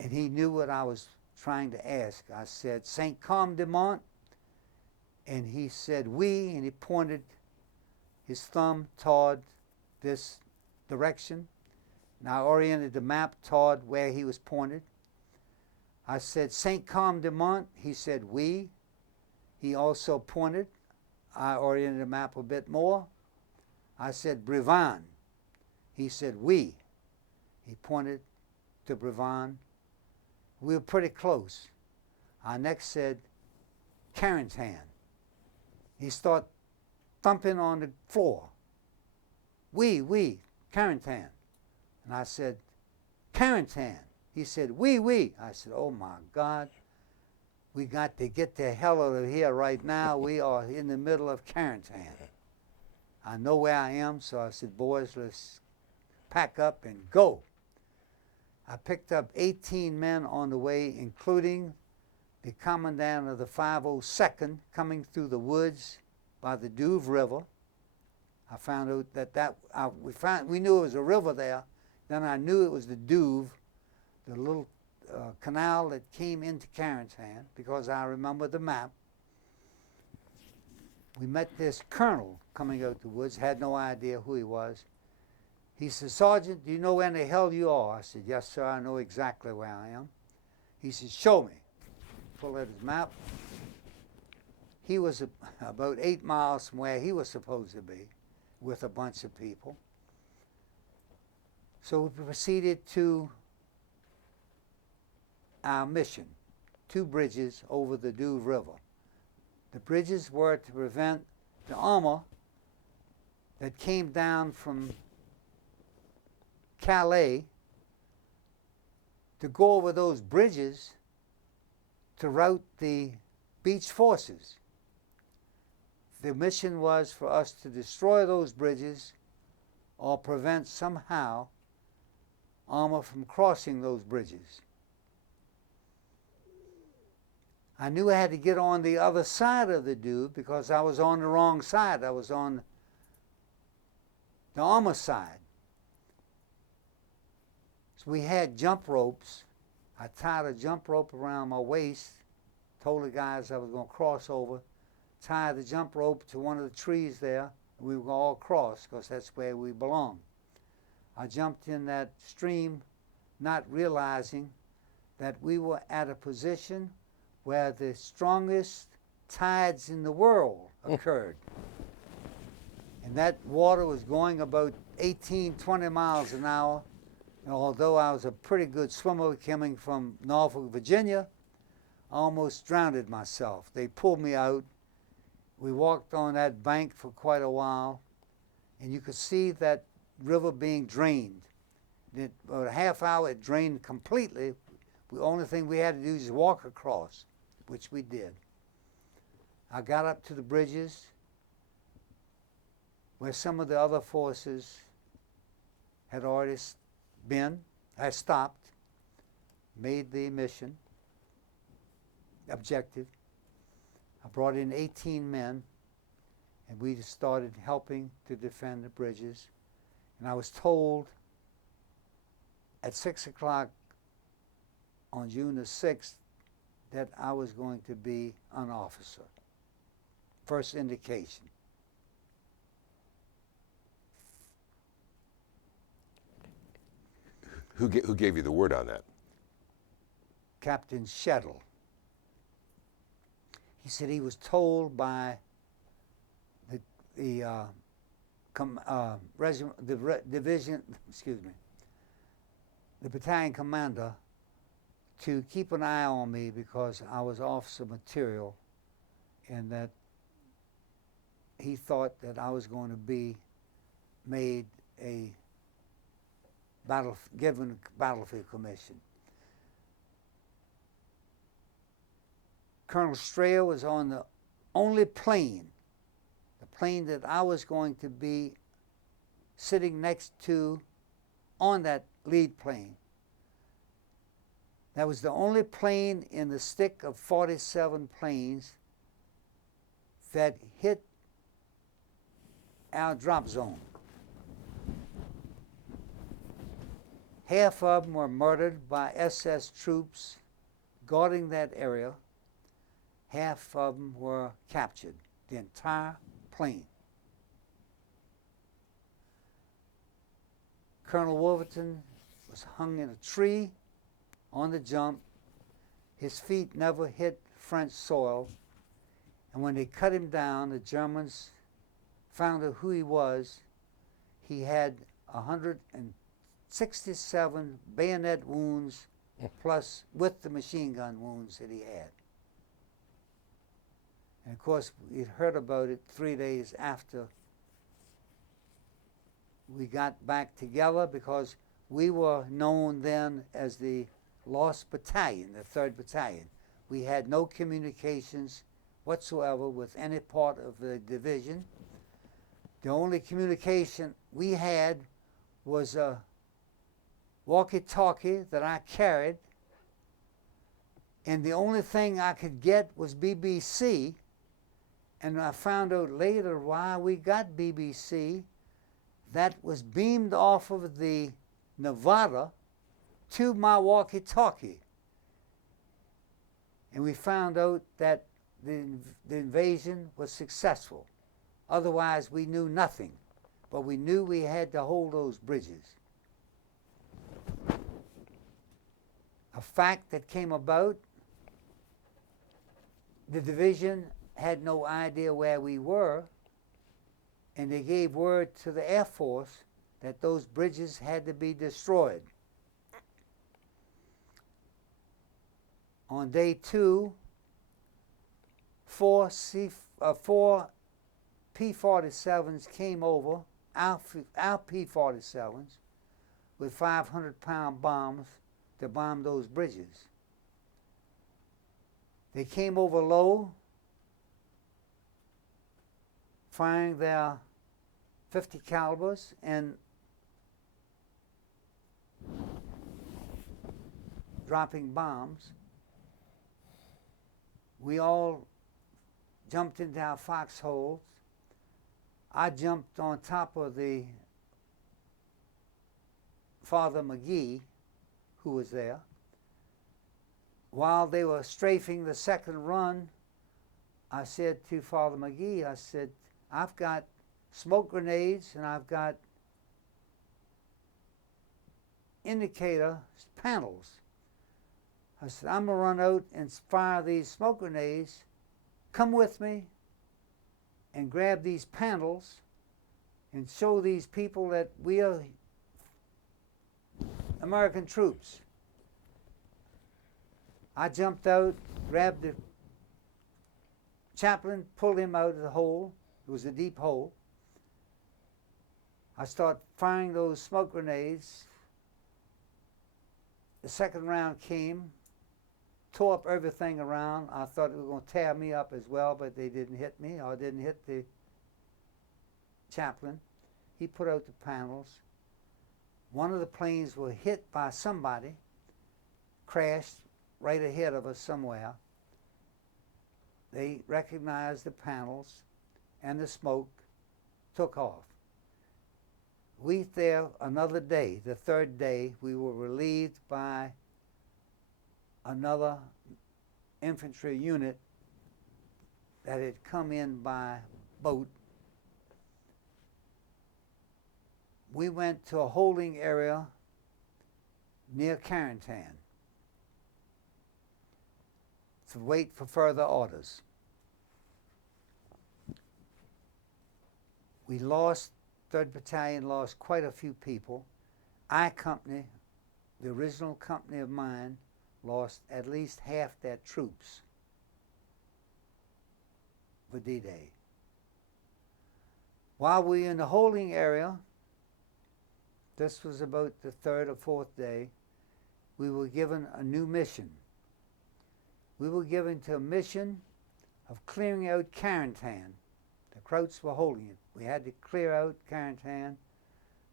and he knew what I was trying to ask. I said, Saint Côme de Mont, and he said, oui, and he pointed his thumb toward this direction, and I oriented the map toward where he was pointed. I said, Saint Côme de Mont, he said, oui. He also pointed. I oriented the map a bit more. I said, Brevin. He said, oui. He pointed to Brevin. We were pretty close. I next said, Carentan. He started thumping on the floor. Oui, Carentan. And I said, Carentan. He said, oui. I said, oh my God. We got to get the hell out of here right now. We are in the middle of Carentan. I know where I am, so I said, boys, let's pack up and go. I picked up 18 men on the way, including the commandant of the 502nd coming through the woods by the Douve River. I found out we knew it was a river there. Then I knew it was the Douve, the little canal that came into Carentan, because I remember the map. We met this colonel coming out the woods, had no idea who he was. He said, Sergeant, do you know where in the hell you are? I said, yes, sir, I know exactly where I am. He said, show me. Pulled out his map. He was about 8 miles from where he was supposed to be with a bunch of people. So we proceeded to our mission, 2 bridges over the Douve River. The bridges were to prevent the armor that came down from Calais to go over those bridges to rout the beach forces. The mission was for us to destroy those bridges or prevent somehow armor from crossing those bridges. I knew I had to get on the other side of the dude because I was on the wrong side. I was on the armor side. So we had jump ropes. I tied a jump rope around my waist, told the guys I was going to cross over, tied the jump rope to one of the trees there, and we were going to all cross because that's where we belong. I jumped in that stream not realizing that we were at a position where the strongest tides in the world occurred. And that water was going about 18, 20 miles an hour. And although I was a pretty good swimmer coming from Norfolk, Virginia, I almost drowned myself. They pulled me out. We walked on that bank for quite a while, and you could see that river being drained. In about a half hour, it drained completely. The only thing we had to do is walk across, which we did. I got up to the bridges where some of the other forces had already been. I stopped, made the mission, objective. I brought in 18 men, and we started helping to defend the bridges. And I was told at 6 o'clock on June the 6th that I was going to be an officer. First indication. Who gave you the word on that? Captain Shettle. He said he was told by the battalion commander to keep an eye on me because I was officer material, and that he thought that I was going to be made a given battlefield commission. Colonel Strayer was on the only plane, the plane that I was going to be sitting next to on that lead plane. That was the only plane in the stick of 47 planes that hit our drop zone. Half of them were murdered by SS troops guarding that area. Half of them were captured, the entire plane. Colonel Wolverton was hung in a tree on the jump. His feet never hit French soil. And when they cut him down, the Germans found out who he was. He had 167 bayonet wounds, plus with the machine gun wounds that he had. And of course, we'd heard about it 3 days after we got back together, because we were known then as the Lost Battalion, the 3rd Battalion. We had no communications whatsoever with any part of the division. The only communication we had was a walkie-talkie that I carried, and the only thing I could get was BBC. And I found out later why we got BBC. That was beamed off of the Nevada to my walkie-talkie. And we found out that the invasion was successful. Otherwise, we knew nothing. But we knew we had to hold those bridges. A fact that came about, the division had no idea where we were, and they gave word to the Air Force that those bridges had to be destroyed. On day 2, 4 P-47s came over, our P-47s, with 500-pound bombs to bomb those bridges. They came over low, firing their 50 calibers and dropping bombs. we all jumped into our foxholes. I jumped on top of the Father McGee, who was there. While they were strafing the second run, I said to Father McGee, I said, I've got smoke grenades and I've got indicator panels. I said, I'm going to run out and fire these smoke grenades. Come with me and grab these panels and show these people that we are American troops. I jumped out, grabbed the chaplain, pulled him out of the hole. It was a deep hole. I started firing those smoke grenades. The second round came, tore up everything around. I thought it was going to tear me up as well, but they didn't hit me, or didn't hit the chaplain. He put out the panels. One of the planes was hit by somebody, crashed right ahead of us somewhere. They recognized the panels, and the smoke took off. We there another day, the third day, we were relieved by another infantry unit that had come in by boat. We went to a holding area near Carentan to wait for further orders. We lost, 3rd Battalion lost quite a few people. Our company, the original company of mine, lost at least half their troops for D-Day. While we were in the holding area, this was about the 3rd or 4th day, we were given a new mission. We were given to a mission of clearing out Carentan. The Krauts were holding it. We had to clear out Carentan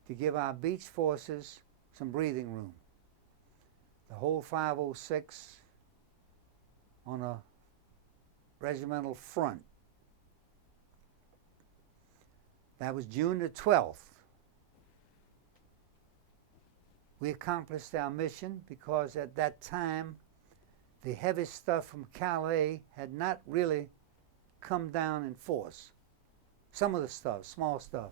to give our beach forces some breathing room. The whole 506 on a regimental front. That was June the 12th. We accomplished our mission because at that time the heavy stuff from Calais had not really come down in force. Some of the stuff, small stuff.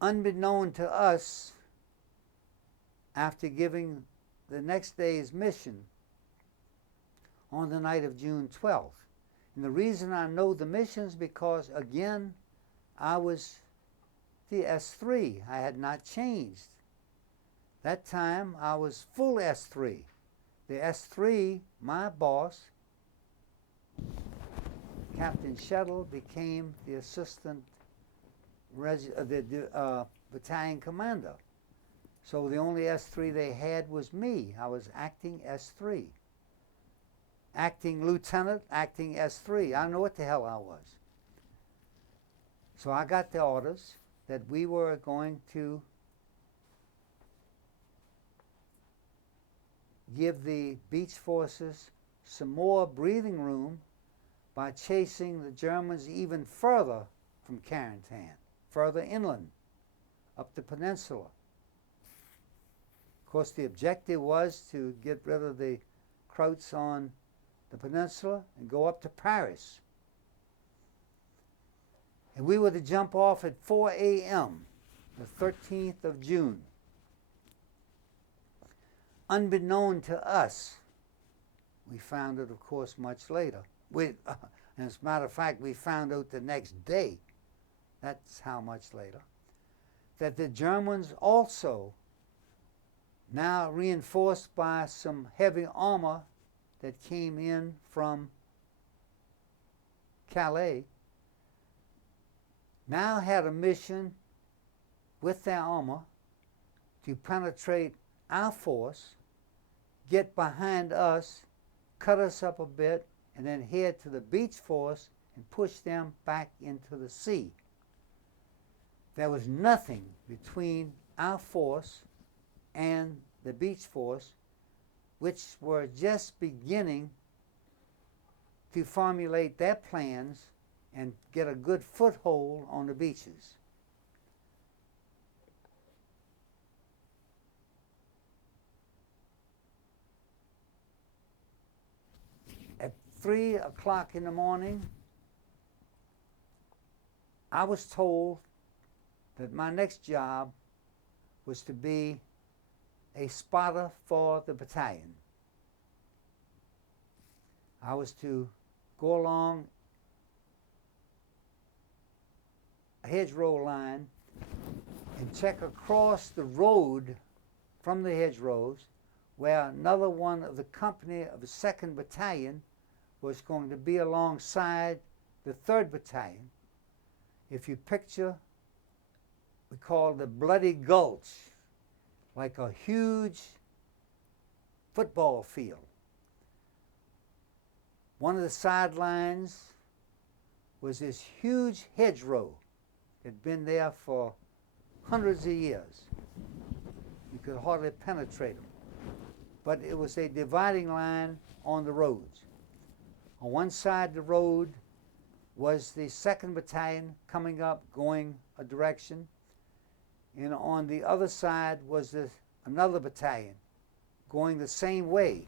Unbeknown to us, after giving the next day's mission on the night of June 12th. And the reason I know the missions because, again, I was the S3. I had not changed. That time I was full S3. The S3, my boss, Captain Shuttle, became the assistant battalion commander. So the only S3 they had was me. I was acting S3. Acting lieutenant, acting S3. I don't know what the hell I was. So I got the orders that we were going to give the beach forces some more breathing room by chasing the Germans even further from Carentan, further inland, up the peninsula. Of course, the objective was to get rid of the Krauts on the peninsula and go up to Paris. And we were to jump off at 4 a.m., the 13th of June. Unbeknown to us, we found it, of course, much later. As a matter of fact, we found out the next day, that's how much later, that the Germans also, now reinforced by some heavy armor that came in from Calais, now had a mission with their armor to penetrate our force, get behind us, cut us up a bit, and then head to the beach force and push them back into the sea. There was nothing between our force and the beach force which were just beginning to formulate their plans and get a good foothold on the beaches. At 3 o'clock in the morning, I was told that my next job was to be a spotter for the battalion. I was to go along a hedgerow line and check across the road from the hedgerows where another one of the company of the 2nd Battalion was going to be alongside the 3rd Battalion. If you picture, we call the Bloody Gulch, like a huge football field. One of the sidelines was this huge hedgerow. It had been there for hundreds of years. You could hardly penetrate them. But it was a dividing line on the roads. On one side of the road was the 2nd Battalion coming up, going a direction. And on the other side was another battalion going the same way,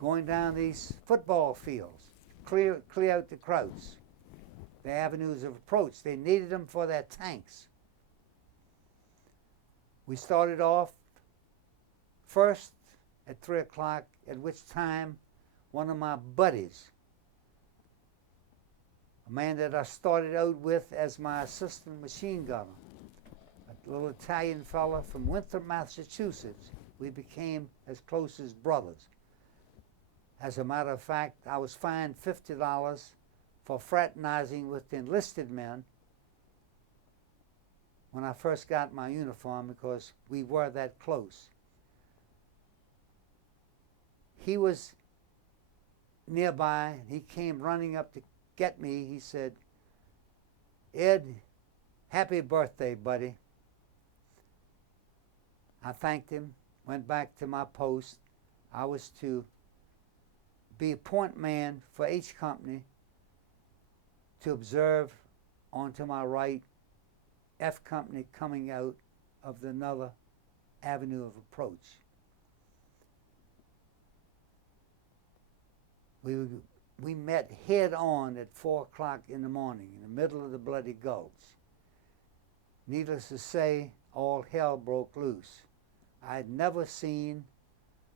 going down these football fields, clear out the krauts, the avenues of approach. They needed them for their tanks. We started off first at 3 o'clock, at which time one of my buddies, a man that I started out with as my assistant machine gunner, a little Italian fella from Winthrop, Massachusetts, we became as close as brothers. As a matter of fact, I was fined $50 for fraternizing with the enlisted men when I first got my uniform, because we were that close. He was nearby. He came running up to get me. He said, "Ed, happy birthday, buddy." I thanked him, went back to my post. I was to be a point man for each company to observe onto my right F Company coming out of another avenue of approach. We met head on at 4 o'clock in the morning in the middle of the Bloody Gulch. Needless to say, all hell broke loose. I had never seen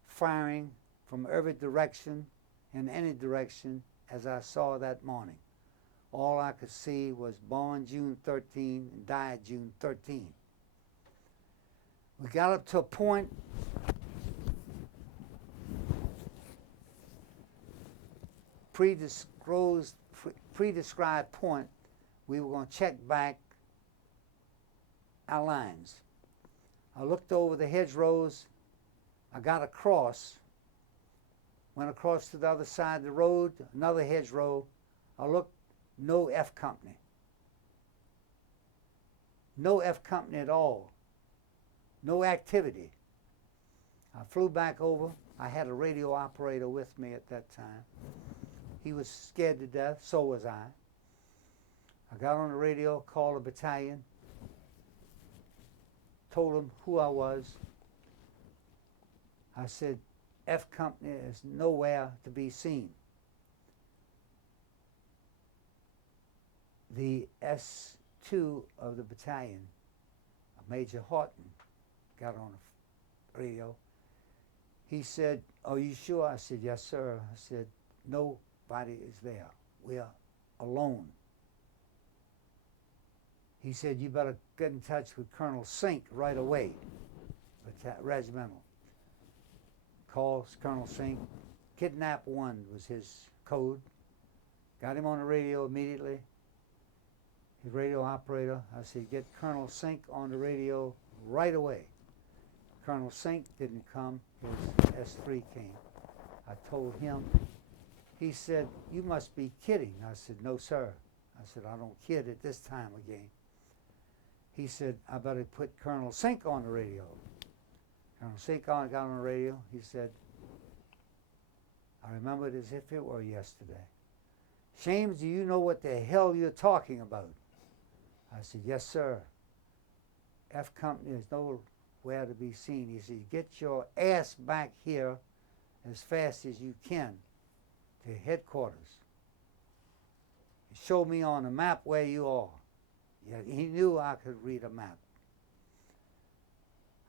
firing from every direction in any direction as I saw that morning. All I could see was born June 13 and died June 13. We got up to a point pre-described point. We were going to check back our lines. I looked over the hedgerows. I got across, went across to the other side of the road, another hedgerow. I looked, no F Company. No F Company at all. No activity. I flew back over. I had a radio operator with me at that time. He was scared to death, so was I. I got on the radio, called a battalion, told them who I was. I said, F Company is nowhere to be seen. The S2 of the battalion, Major Horton, got on the radio. He said, "Are you sure?" I said, "Yes, sir." I said, "Nobody is there. We are alone." He said, "You better get in touch with Colonel Sink right away." Regimental. Calls Colonel Sink. Kidnap 1 was his code. Got him on the radio immediately. His radio operator, I said, "Get Colonel Sink on the radio right away." Colonel Sink didn't come. His S3 came. I told him. He said, "You must be kidding." I said, "No, sir." I said, "I don't kid at this time of game." He said, "I better put Colonel Sink on the radio." Colonel Sink got on the radio. He said, I remember it as if it were yesterday. Shames, do you know what the hell you're talking about? I said, yes, sir. F Company is nowhere to be seen. He said, get your ass back here as fast as you can to headquarters. He showed me on the map where you are. Yeah, he knew I could read a map.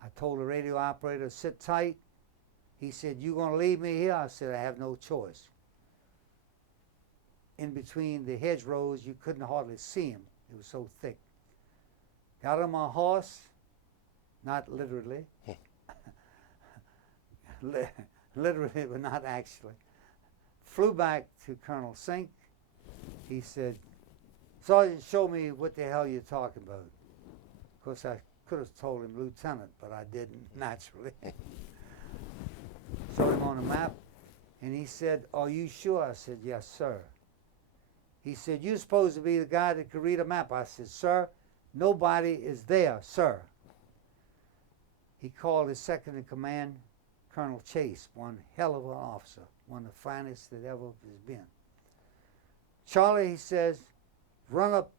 I told the radio operator, sit tight. He said, you going to leave me here? I said, I have no choice. In between the hedgerows, you couldn't hardly see him. It was so thick. Got on my horse, not literally. Literally, but not actually. Flew back to Colonel Sink. He said, Sergeant, show me what the hell you're talking about. Of course, I could have told him Lieutenant, but I didn't, naturally. Showed him on the map, and he said, are you sure? I said, yes, sir. He said, you're supposed to be the guy that could read a map. I said, sir, nobody is there, sir. He called his second in command, Colonel Chase, one hell of an officer, one of the finest that ever has been. Charlie, he says, run up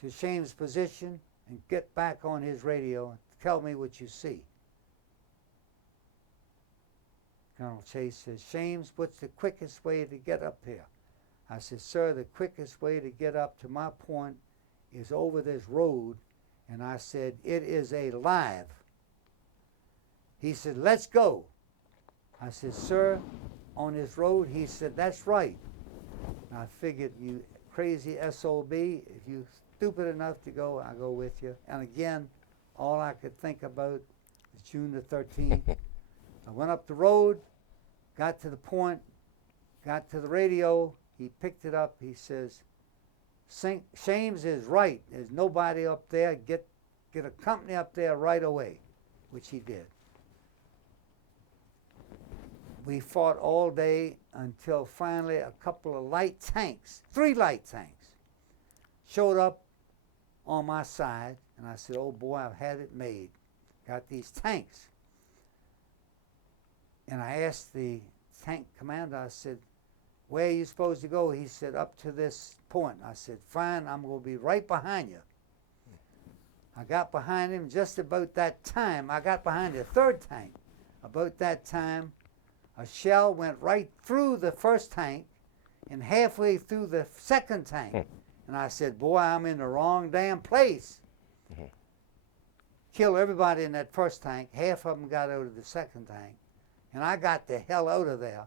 to Shames' position and get back on his radio and tell me what you see. Colonel Chase says, Shames, what's the quickest way to get up here? I said, sir, the quickest way to get up to my point is over this road. And I said, it is alive. He said, let's go. I said, sir, on this road? He said, that's right. And I figured, you crazy SOB, if you're stupid enough to go, I'll go with you. And again, all I could think about is June the 13th. I went up the road, got to the point, got to the radio. He picked it up. He says, Shames is right. There's nobody up there. Get a company up there right away, which he did. We fought all day until finally a couple of light tanks, 3 light tanks, showed up on my side. And I said, oh boy, I've had it made. Got these tanks. And I asked the tank commander, I said, where are you supposed to go? He said, up to this point. I said, fine, I'm going to be right behind you. I got behind him just about that time. I got behind the 3rd tank. About that time, a shell went right through the 1st tank and halfway through the 2nd tank. And I said, boy, I'm in the wrong damn place. Killed everybody in that 1st tank. Half of them got out of the 2nd tank. And I got the hell out of there.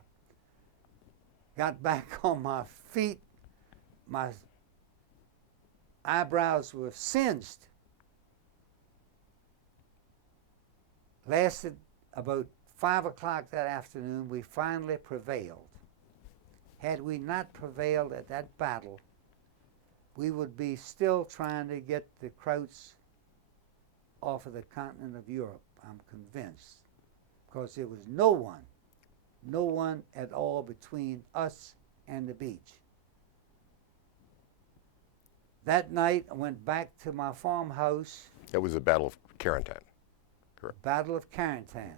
Got back on my feet. My eyebrows were singed. Lasted about 5 o'clock that afternoon. We finally prevailed. Had we not prevailed at that battle, we would be still trying to get the Krauts off of the continent of Europe, I'm convinced. Because there was no one at all between us and the beach. That night, I went back to my farmhouse. That was the Battle of Carentan, correct? Battle of Carentan.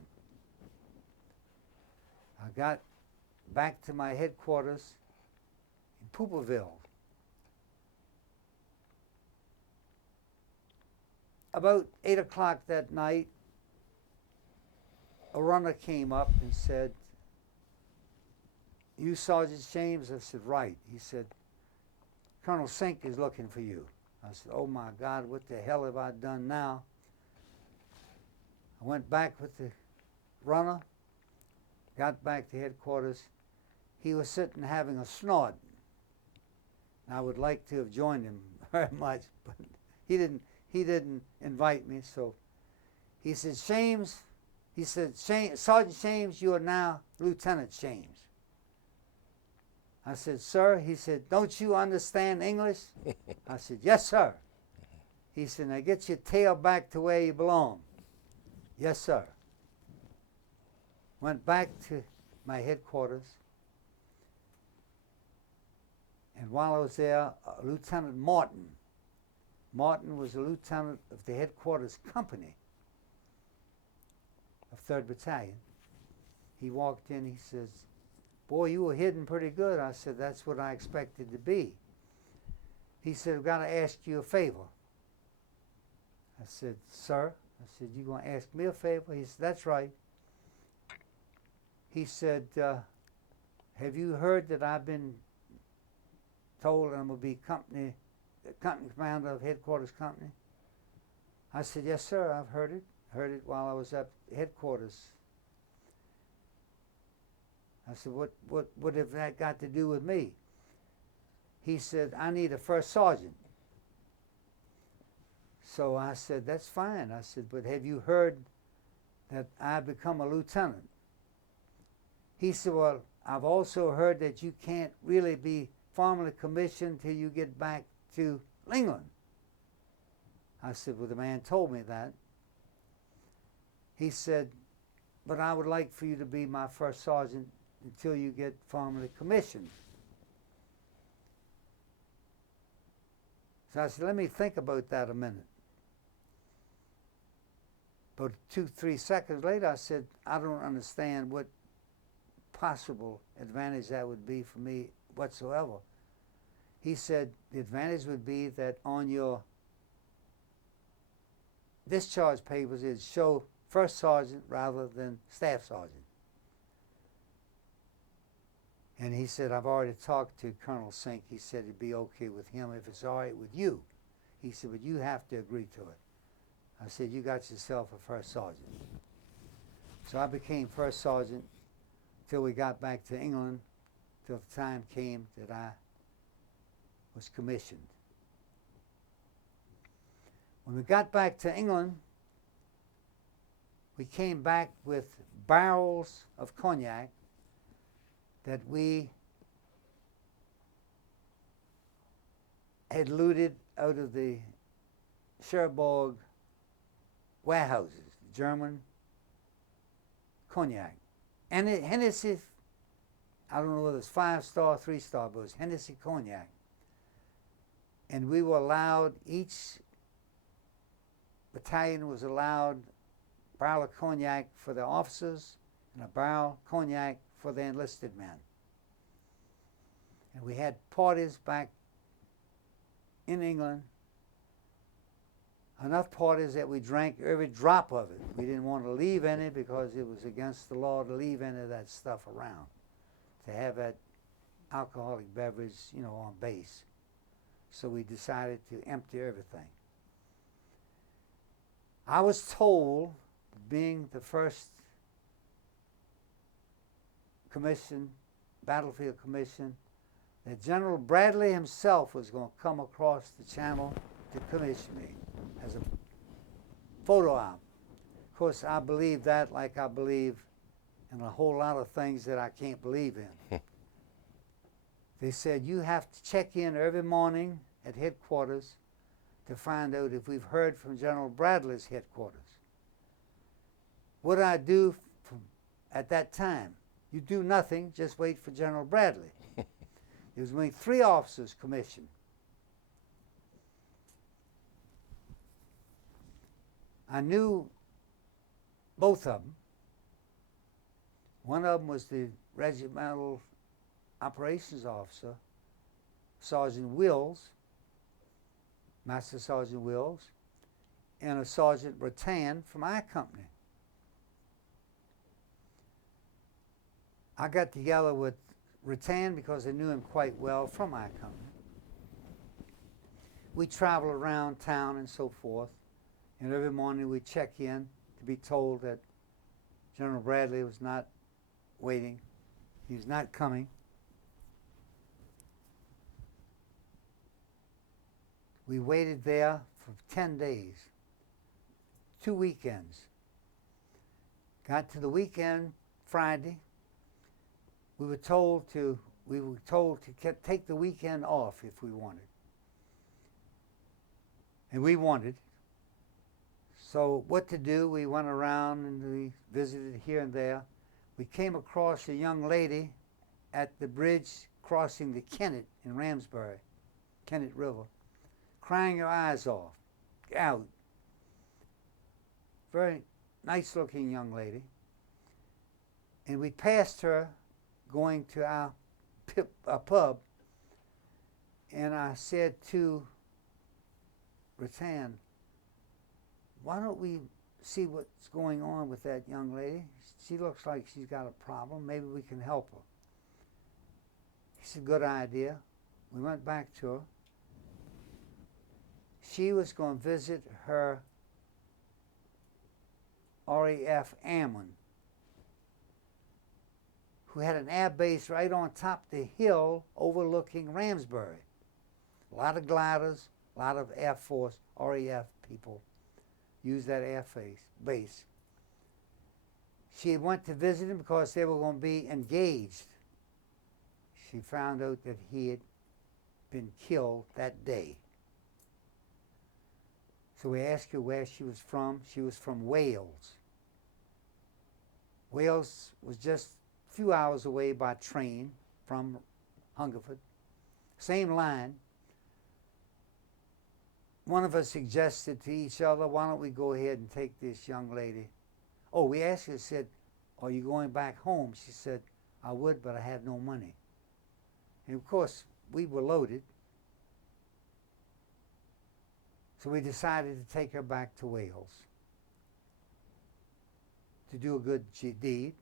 I got back to my headquarters in Pooperville. About 8 o'clock that night, a runner came up and said, you Sergeant Shames? I said, right. He said, Colonel Sink is looking for you. I said, oh my God, what the hell have I done now? I went back with the runner, got back to headquarters. He was sitting having a snort. I would like to have joined him very much, but he didn't invite me. So he said, Shames, he said, Sergeant Shames, you are now Lieutenant Shames. I said, sir, he said, don't you understand English? I said, yes, sir. He said, now get your tail back to where you belong. Yes, sir. Went back to my headquarters. And while I was there, Lieutenant Martin was a lieutenant of the headquarters company. of 3rd Battalion. He walked in, he says, "Boy, you were hidden pretty good." I said, "That's what I expected to be." He said, "I've got to ask you a favor." I said, "Sir?" I said, "You going to ask me a favor?" He said, "That's right." He said, "Have you heard that I've been told I'm going to be company commander of headquarters company?" I said, "Yes, sir, I've heard it. Heard it while I was at headquarters." I said, what have that got to do with me?" He said, "I need a first sergeant." So I said, "That's fine." I said, "But have you heard that I've become a lieutenant?" He said, "Well, I've also heard that you can't really be formally commissioned till you get back to England." I said, "Well, the man told me that." He said, "But I would like for you to be my first sergeant until you get formally commissioned." So I said, "Let me think about that a minute." But 2-3 seconds later, I said, "I don't understand what possible advantage that would be for me whatsoever." He said, "The advantage would be that on your discharge papers it'd show first sergeant rather than staff sergeant." And he said, "I've already talked to Colonel Sink. He said it'd be okay with him if it's all right with you." He said, "But you have to agree to it." I said, "You got yourself a first sergeant." So I became first sergeant till we got back to England, till the time came that I was commissioned. When we got back to England, we came back with barrels of cognac that we had looted out of the Cherbourg warehouses, German cognac. And Hennessy, I don't know whether it's 5-star, 3-star, but it was Hennessy cognac. And we were allowed, each battalion was allowed a barrel of cognac for their officers and a barrel of cognac for the enlisted men. And we had parties back in England, enough parties that we drank every drop of it. We didn't want to leave any because it was against the law to leave any of that stuff around, to have that alcoholic beverage, on base. So we decided to empty everything. I was told, being the first commission, battlefield commission, that General Bradley himself was going to come across the channel to commission me as a photo op. Of course, I believe that like I believe in a whole lot of things that I can't believe in. They said, "You have to check in every morning at headquarters to find out if we've heard from General Bradley's headquarters." What did I do at that time? You do nothing, just wait for General Bradley. There was only 3 officers commissioned. I knew both of them. One of them was the regimental operations officer, Sergeant Wills, Master Sergeant Wills, and a Sergeant Rattan from our company. I got together with Carentan because I knew him quite well from our company. We traveled around town and so forth, and every morning we'd check in to be told that General Bradley was not waiting, he was not coming. We waited there for 10 days, 2 weekends. Got to the weekend, Friday. We were told to take the weekend off if we wanted. And we wanted. So what to do, we went around and we visited here and there. We came across a young lady at the bridge crossing the Kennet in Ramsbury, Kennet River, crying her eyes off, out. Very nice-looking young lady, and we passed her going to our pub, and I said to Carentan, why don't we see what's going on with that young lady? She looks like she's got a problem. Maybe we can help her. He said, good idea. We went back to her. She was going to visit her RAF airman, who had an air base right on top of the hill overlooking Ramsbury. A lot of gliders, a lot of Air Force, RAF people use that air base. She went to visit him because they were going to be engaged. She found out that he had been killed that day. So we asked her where she was from. She was from Wales. Wales was just a few hours away by train from Hungerford. Same line. One of us suggested to each other, why don't we go ahead and take this young lady? Oh, we asked her, said, are you going back home? She said, I would, but I have no money. And of course, we were loaded. So we decided to take her back to Wales to do a good deed,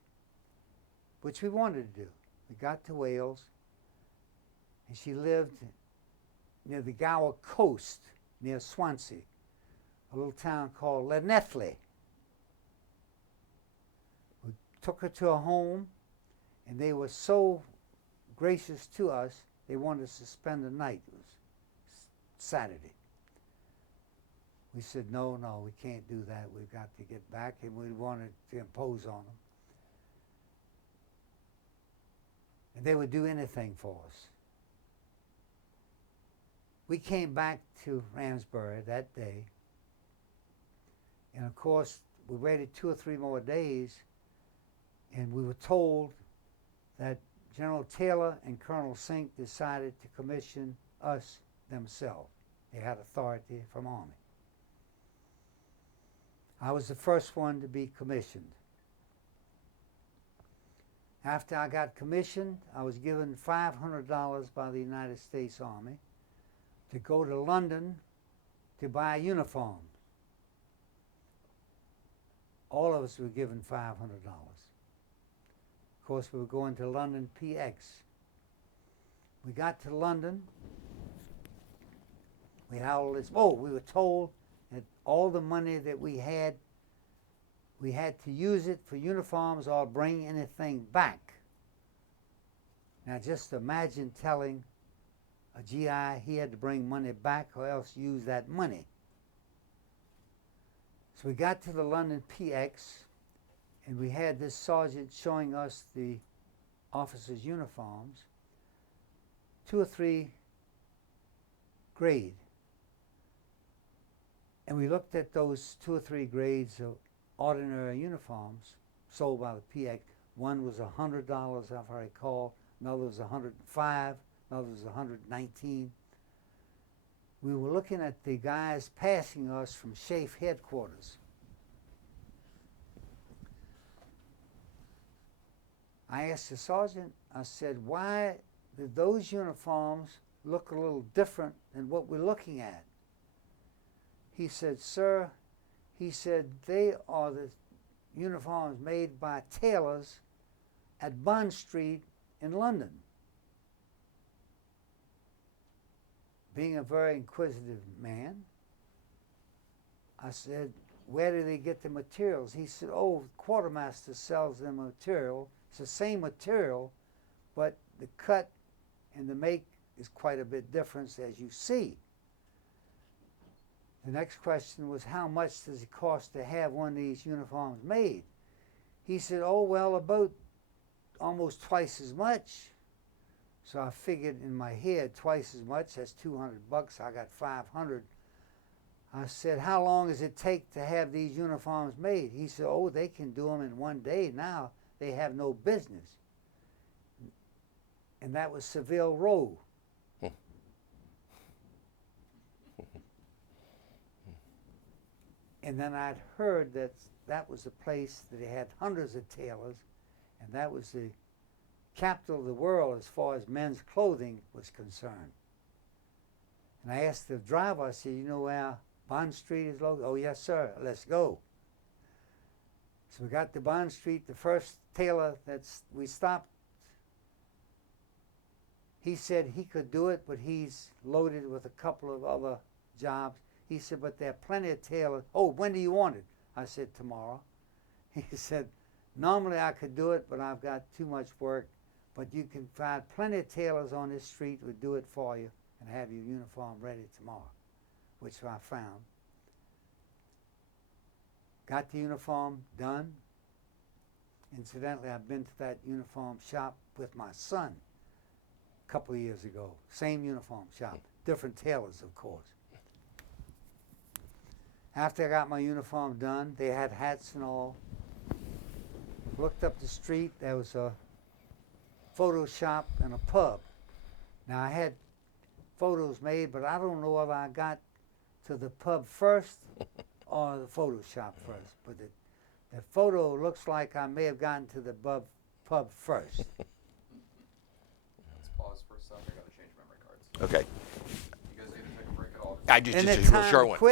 which we wanted to do. We got to Wales, and she lived near the Gower coast, near Swansea, a little town called Llanelli. We took her to a home, and they were so gracious to us, they wanted us to spend the night. It was Saturday. We said, no, we can't do that. We've got to get back, and we wanted to impose on them. And they would do anything for us. We came back to Ramsbury that day, and of course, we waited 2 or 3 more days, and we were told that General Taylor and Colonel Sink decided to commission us themselves. They had authority from Army. I was the first one to be commissioned. After I got commissioned, I was given $500 by the United States Army to go to London to buy uniforms. All of us were given $500. Of course, we were going to London PX. We got to London. We had all this. Oh, we were told that all the money that we had to use it for uniforms or bring anything back. Now just imagine telling a GI he had to bring money back or else use that money. So we got to the London PX, and we had this sergeant showing us the officers' uniforms, 2 or 3 grade. And we looked at those 2 or 3 grades of ordinary uniforms sold by the PX. One was $100, if I recall. Another was $105. Another was $119. We were looking at the guys passing us from SHAFE headquarters. I asked the sergeant, I said, why did those uniforms look a little different than what we're looking at? He said, sir, he said, they are the uniforms made by tailors at Bond Street in London. Being a very inquisitive man, I said, where do they get the materials? He said, oh, the quartermaster sells them material. It's the same material, but the cut and the make is quite a bit different, as you see. The next question was, how much does it cost to have one of these uniforms made? He said, oh, well, about almost twice as much. So I figured in my head, twice as much, that's $200. I got $500. I said, how long does it take to have these uniforms made? He said, oh, they can do them in 1 day now. They have no business. And that was Savile Row. And then I'd heard that that was a place that they had hundreds of tailors, and that was the capital of the world as far as men's clothing was concerned. And I asked the driver, I said, you know where Bond Street is located? Oh, yes, sir. Let's go. So we got to Bond Street. The first tailor we stopped, he said he could do it, but he's loaded with a couple of other jobs. He said, but there are plenty of tailors. Oh, when do you want it? I said, tomorrow. He said, normally I could do it, but I've got too much work. But you can find plenty of tailors on this street who would do it for you and have your uniform ready tomorrow, which I found. Got the uniform done. Incidentally, I've been to that uniform shop with my son a couple of years ago. Same uniform shop, different tailors, of course. After I got my uniform done, they had hats and all. Looked up the street, there was a photo shop and a pub. Now I had photos made, but I don't know whether I got to the pub first or the photo shop first. But the photo looks like I may have gotten to the pub first. Let's pause for a second. I gotta change memory cards. Okay. You guys need to take a break at all? I just And a the real time short to one. quit